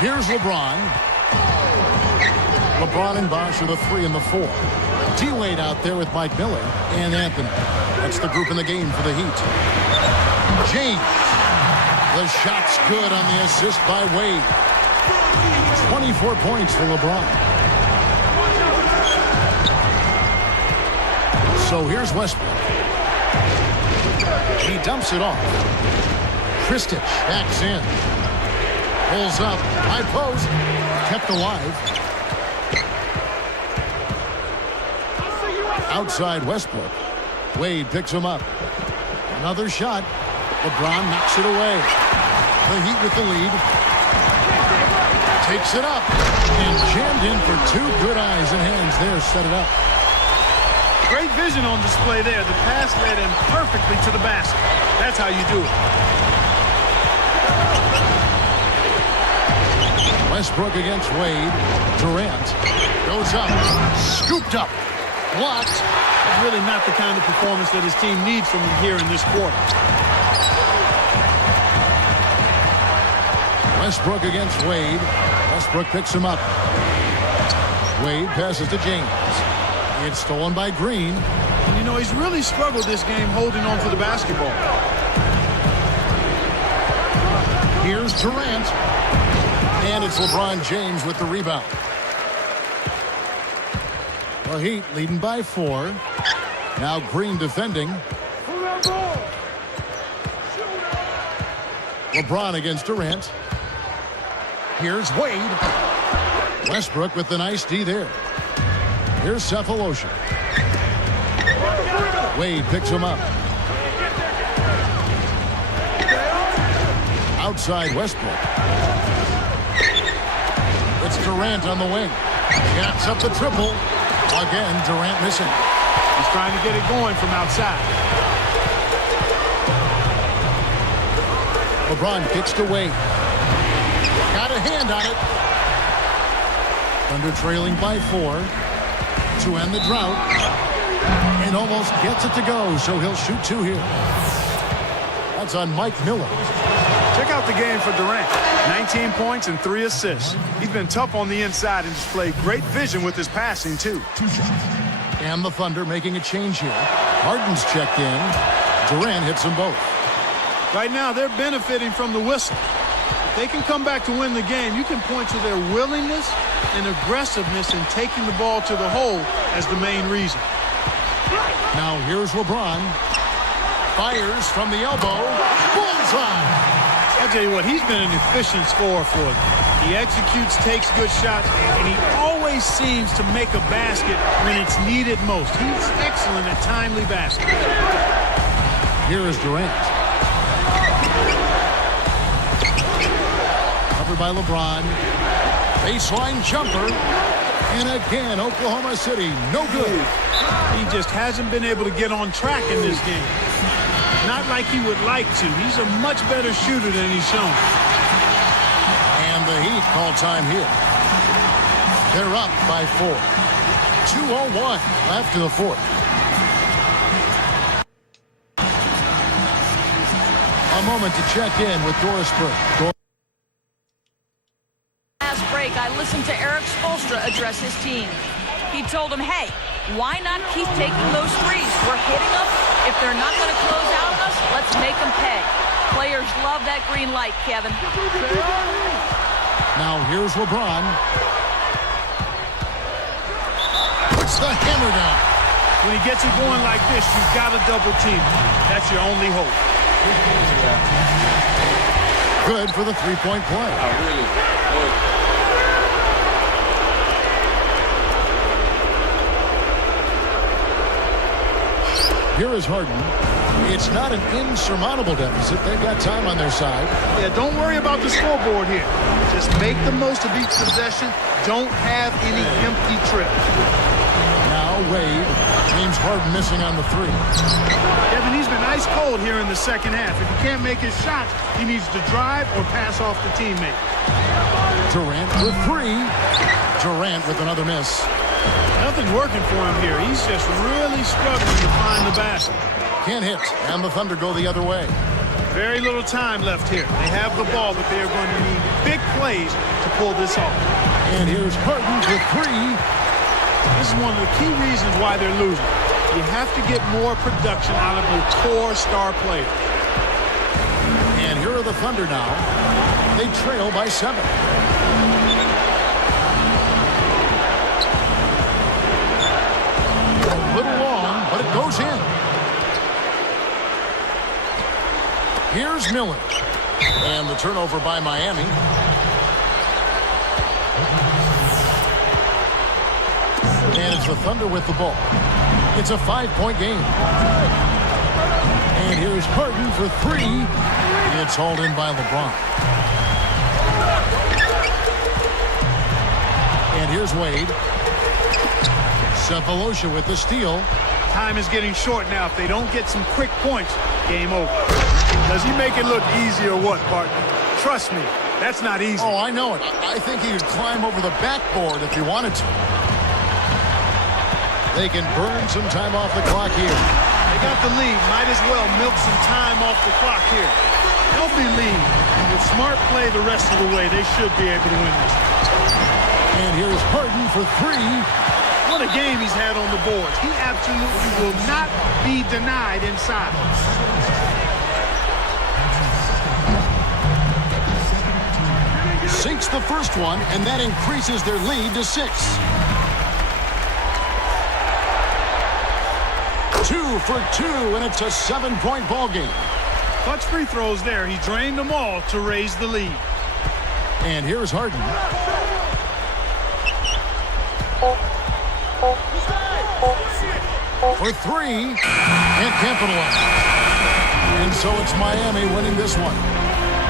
Here's LeBron. LeBron and Bosh are the 3 and the 4. D-Wade out there with Mike Miller and Anthony. That's the group in the game for the Heat. James. The shot's good on the assist by Wade. 24 points for LeBron. So here's Westbrook. He dumps it off. Kristich backs in. Pulls up. High post. Kept alive. Outside Westbrook. Wade picks him up. Another shot. LeBron knocks it away. The Heat with the lead. Takes it up. And jammed in for 2 good eyes and hands there. Set it up. Great vision on display there. The pass led him perfectly to the basket. That's how you do it. Westbrook against Wade. Durant goes up. Scooped up. Blocked. That's really not the kind of performance that his team needs from him here in this quarter. Westbrook against Wade. Westbrook picks him up. Wade passes to James. It's stolen by Green. And you know, he's really struggled this game holding on to the basketball. Here's Durant. And it's LeBron James with the rebound. The Heat leading by 4. Now Green defending. LeBron against Durant. Here's Wade. Westbrook with the nice D there. Here's Cephalosha. Wade picks him up. Outside Westbrook. It's Durant on the wing. Jacks up the triple. Again, Durant missing. He's trying to get it going from outside. LeBron kicks to Wade. Got a hand on it. Thunder trailing by 4 to end the drought. And almost gets it to go, so he'll shoot 2 here. That's on Mike Miller. Check out the game for Durant. 19 points and 3 assists. He's been tough on the inside and displayed great vision with his passing, too. And the Thunder making a change here. Harden's checked in. Durant hits them both. Right now, they're benefiting from the whistle. If they can come back to win the game, you can point to their willingness and aggressiveness in taking the ball to the hole as the main reason. Now here's LeBron. Fires from the elbow. Bullseye! I'll tell you what, he's been an efficient scorer for them. He executes, takes good shots, and he always seems to make a basket when it's needed most. He's excellent at timely baskets. Here is Durant. Covered by LeBron. Baseline jumper. And again, Oklahoma City, no good. He just hasn't been able to get on track in this game. Not like he would like to. He's a much better shooter than he's shown. And the Heat call time here. They're up by 4. 2:01 left in the fourth. A moment to check in with Doris Burke. Last break, I listened to Eric Spoelstra address his team. He told them, hey, why not keep taking those threes? We're hitting them. If they're not going to close out on us, let's make them pay. Players love that green light, Kevin. Now here's LeBron. Puts the hammer down. When he gets it going like this, you've got to double team him. That's your only hope. Good for the three-point play. Oh, really? Good. Here is Harden. It's not an insurmountable deficit. They've got time on their side. Yeah, don't worry about the scoreboard here. Just make the most of each possession. Don't have any empty trips. Now Wade. James Harden missing on the three. Kevin, he's been ice cold here in the second half. If he can't make his shots, he needs to drive or pass off the teammate. Durant with three. Durant with another miss. Nothing's working for him here. He's just really struggling to find the basket. Can't hit, and the Thunder go the other way. Very little time left here. They have the ball, but they are going to need big plays to pull this off. And here's Harden with three. This is one of the key reasons why they're losing. You have to get more production out of your core star players. And here are the Thunder now. They trail by 7. A little long, but it goes in. Here's Miller. And the turnover by Miami. And it's the Thunder with the ball. It's a 5-point game. And here's Harden for three. It's hauled in by LeBron. And here's Wade. Cephalosha with the steal. Time is getting short now. If they don't get some quick points, game over. Does he make it look easy or what, partner? Trust me, that's not easy. Oh, I know it. I think he could climb over the backboard if he wanted to. They can burn some time off the clock here. They got the lead. Might as well milk some time off the clock here. Healthy lead. And with smart play the rest of the way, they should be able to win this. And here's Harden for three. What a game he's had on the boards. He absolutely will not be denied inside. Sinks the first one, and that increases their lead to 6. 2 for 2, and it's a 7-point ball game. Clutch free throws there. He drained them all to raise the lead. And here's Harden. For three, and capitalize. And so it's Miami winning this one.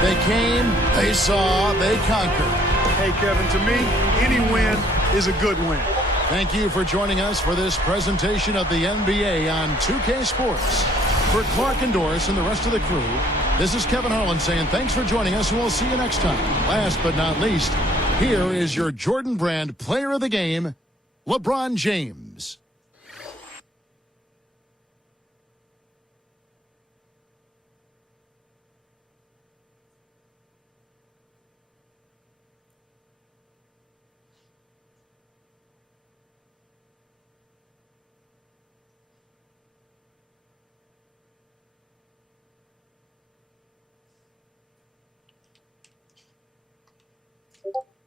They came, they saw, they conquered. Hey, Kevin, to me, any win is a good win. Thank you for joining us for this presentation of the NBA on 2K Sports. For Clark and Doris and the rest of the crew, this is Kevin Harlan saying thanks for joining us, and we'll see you next time. Last but not least, here is your Jordan Brand player of the game, LeBron James. you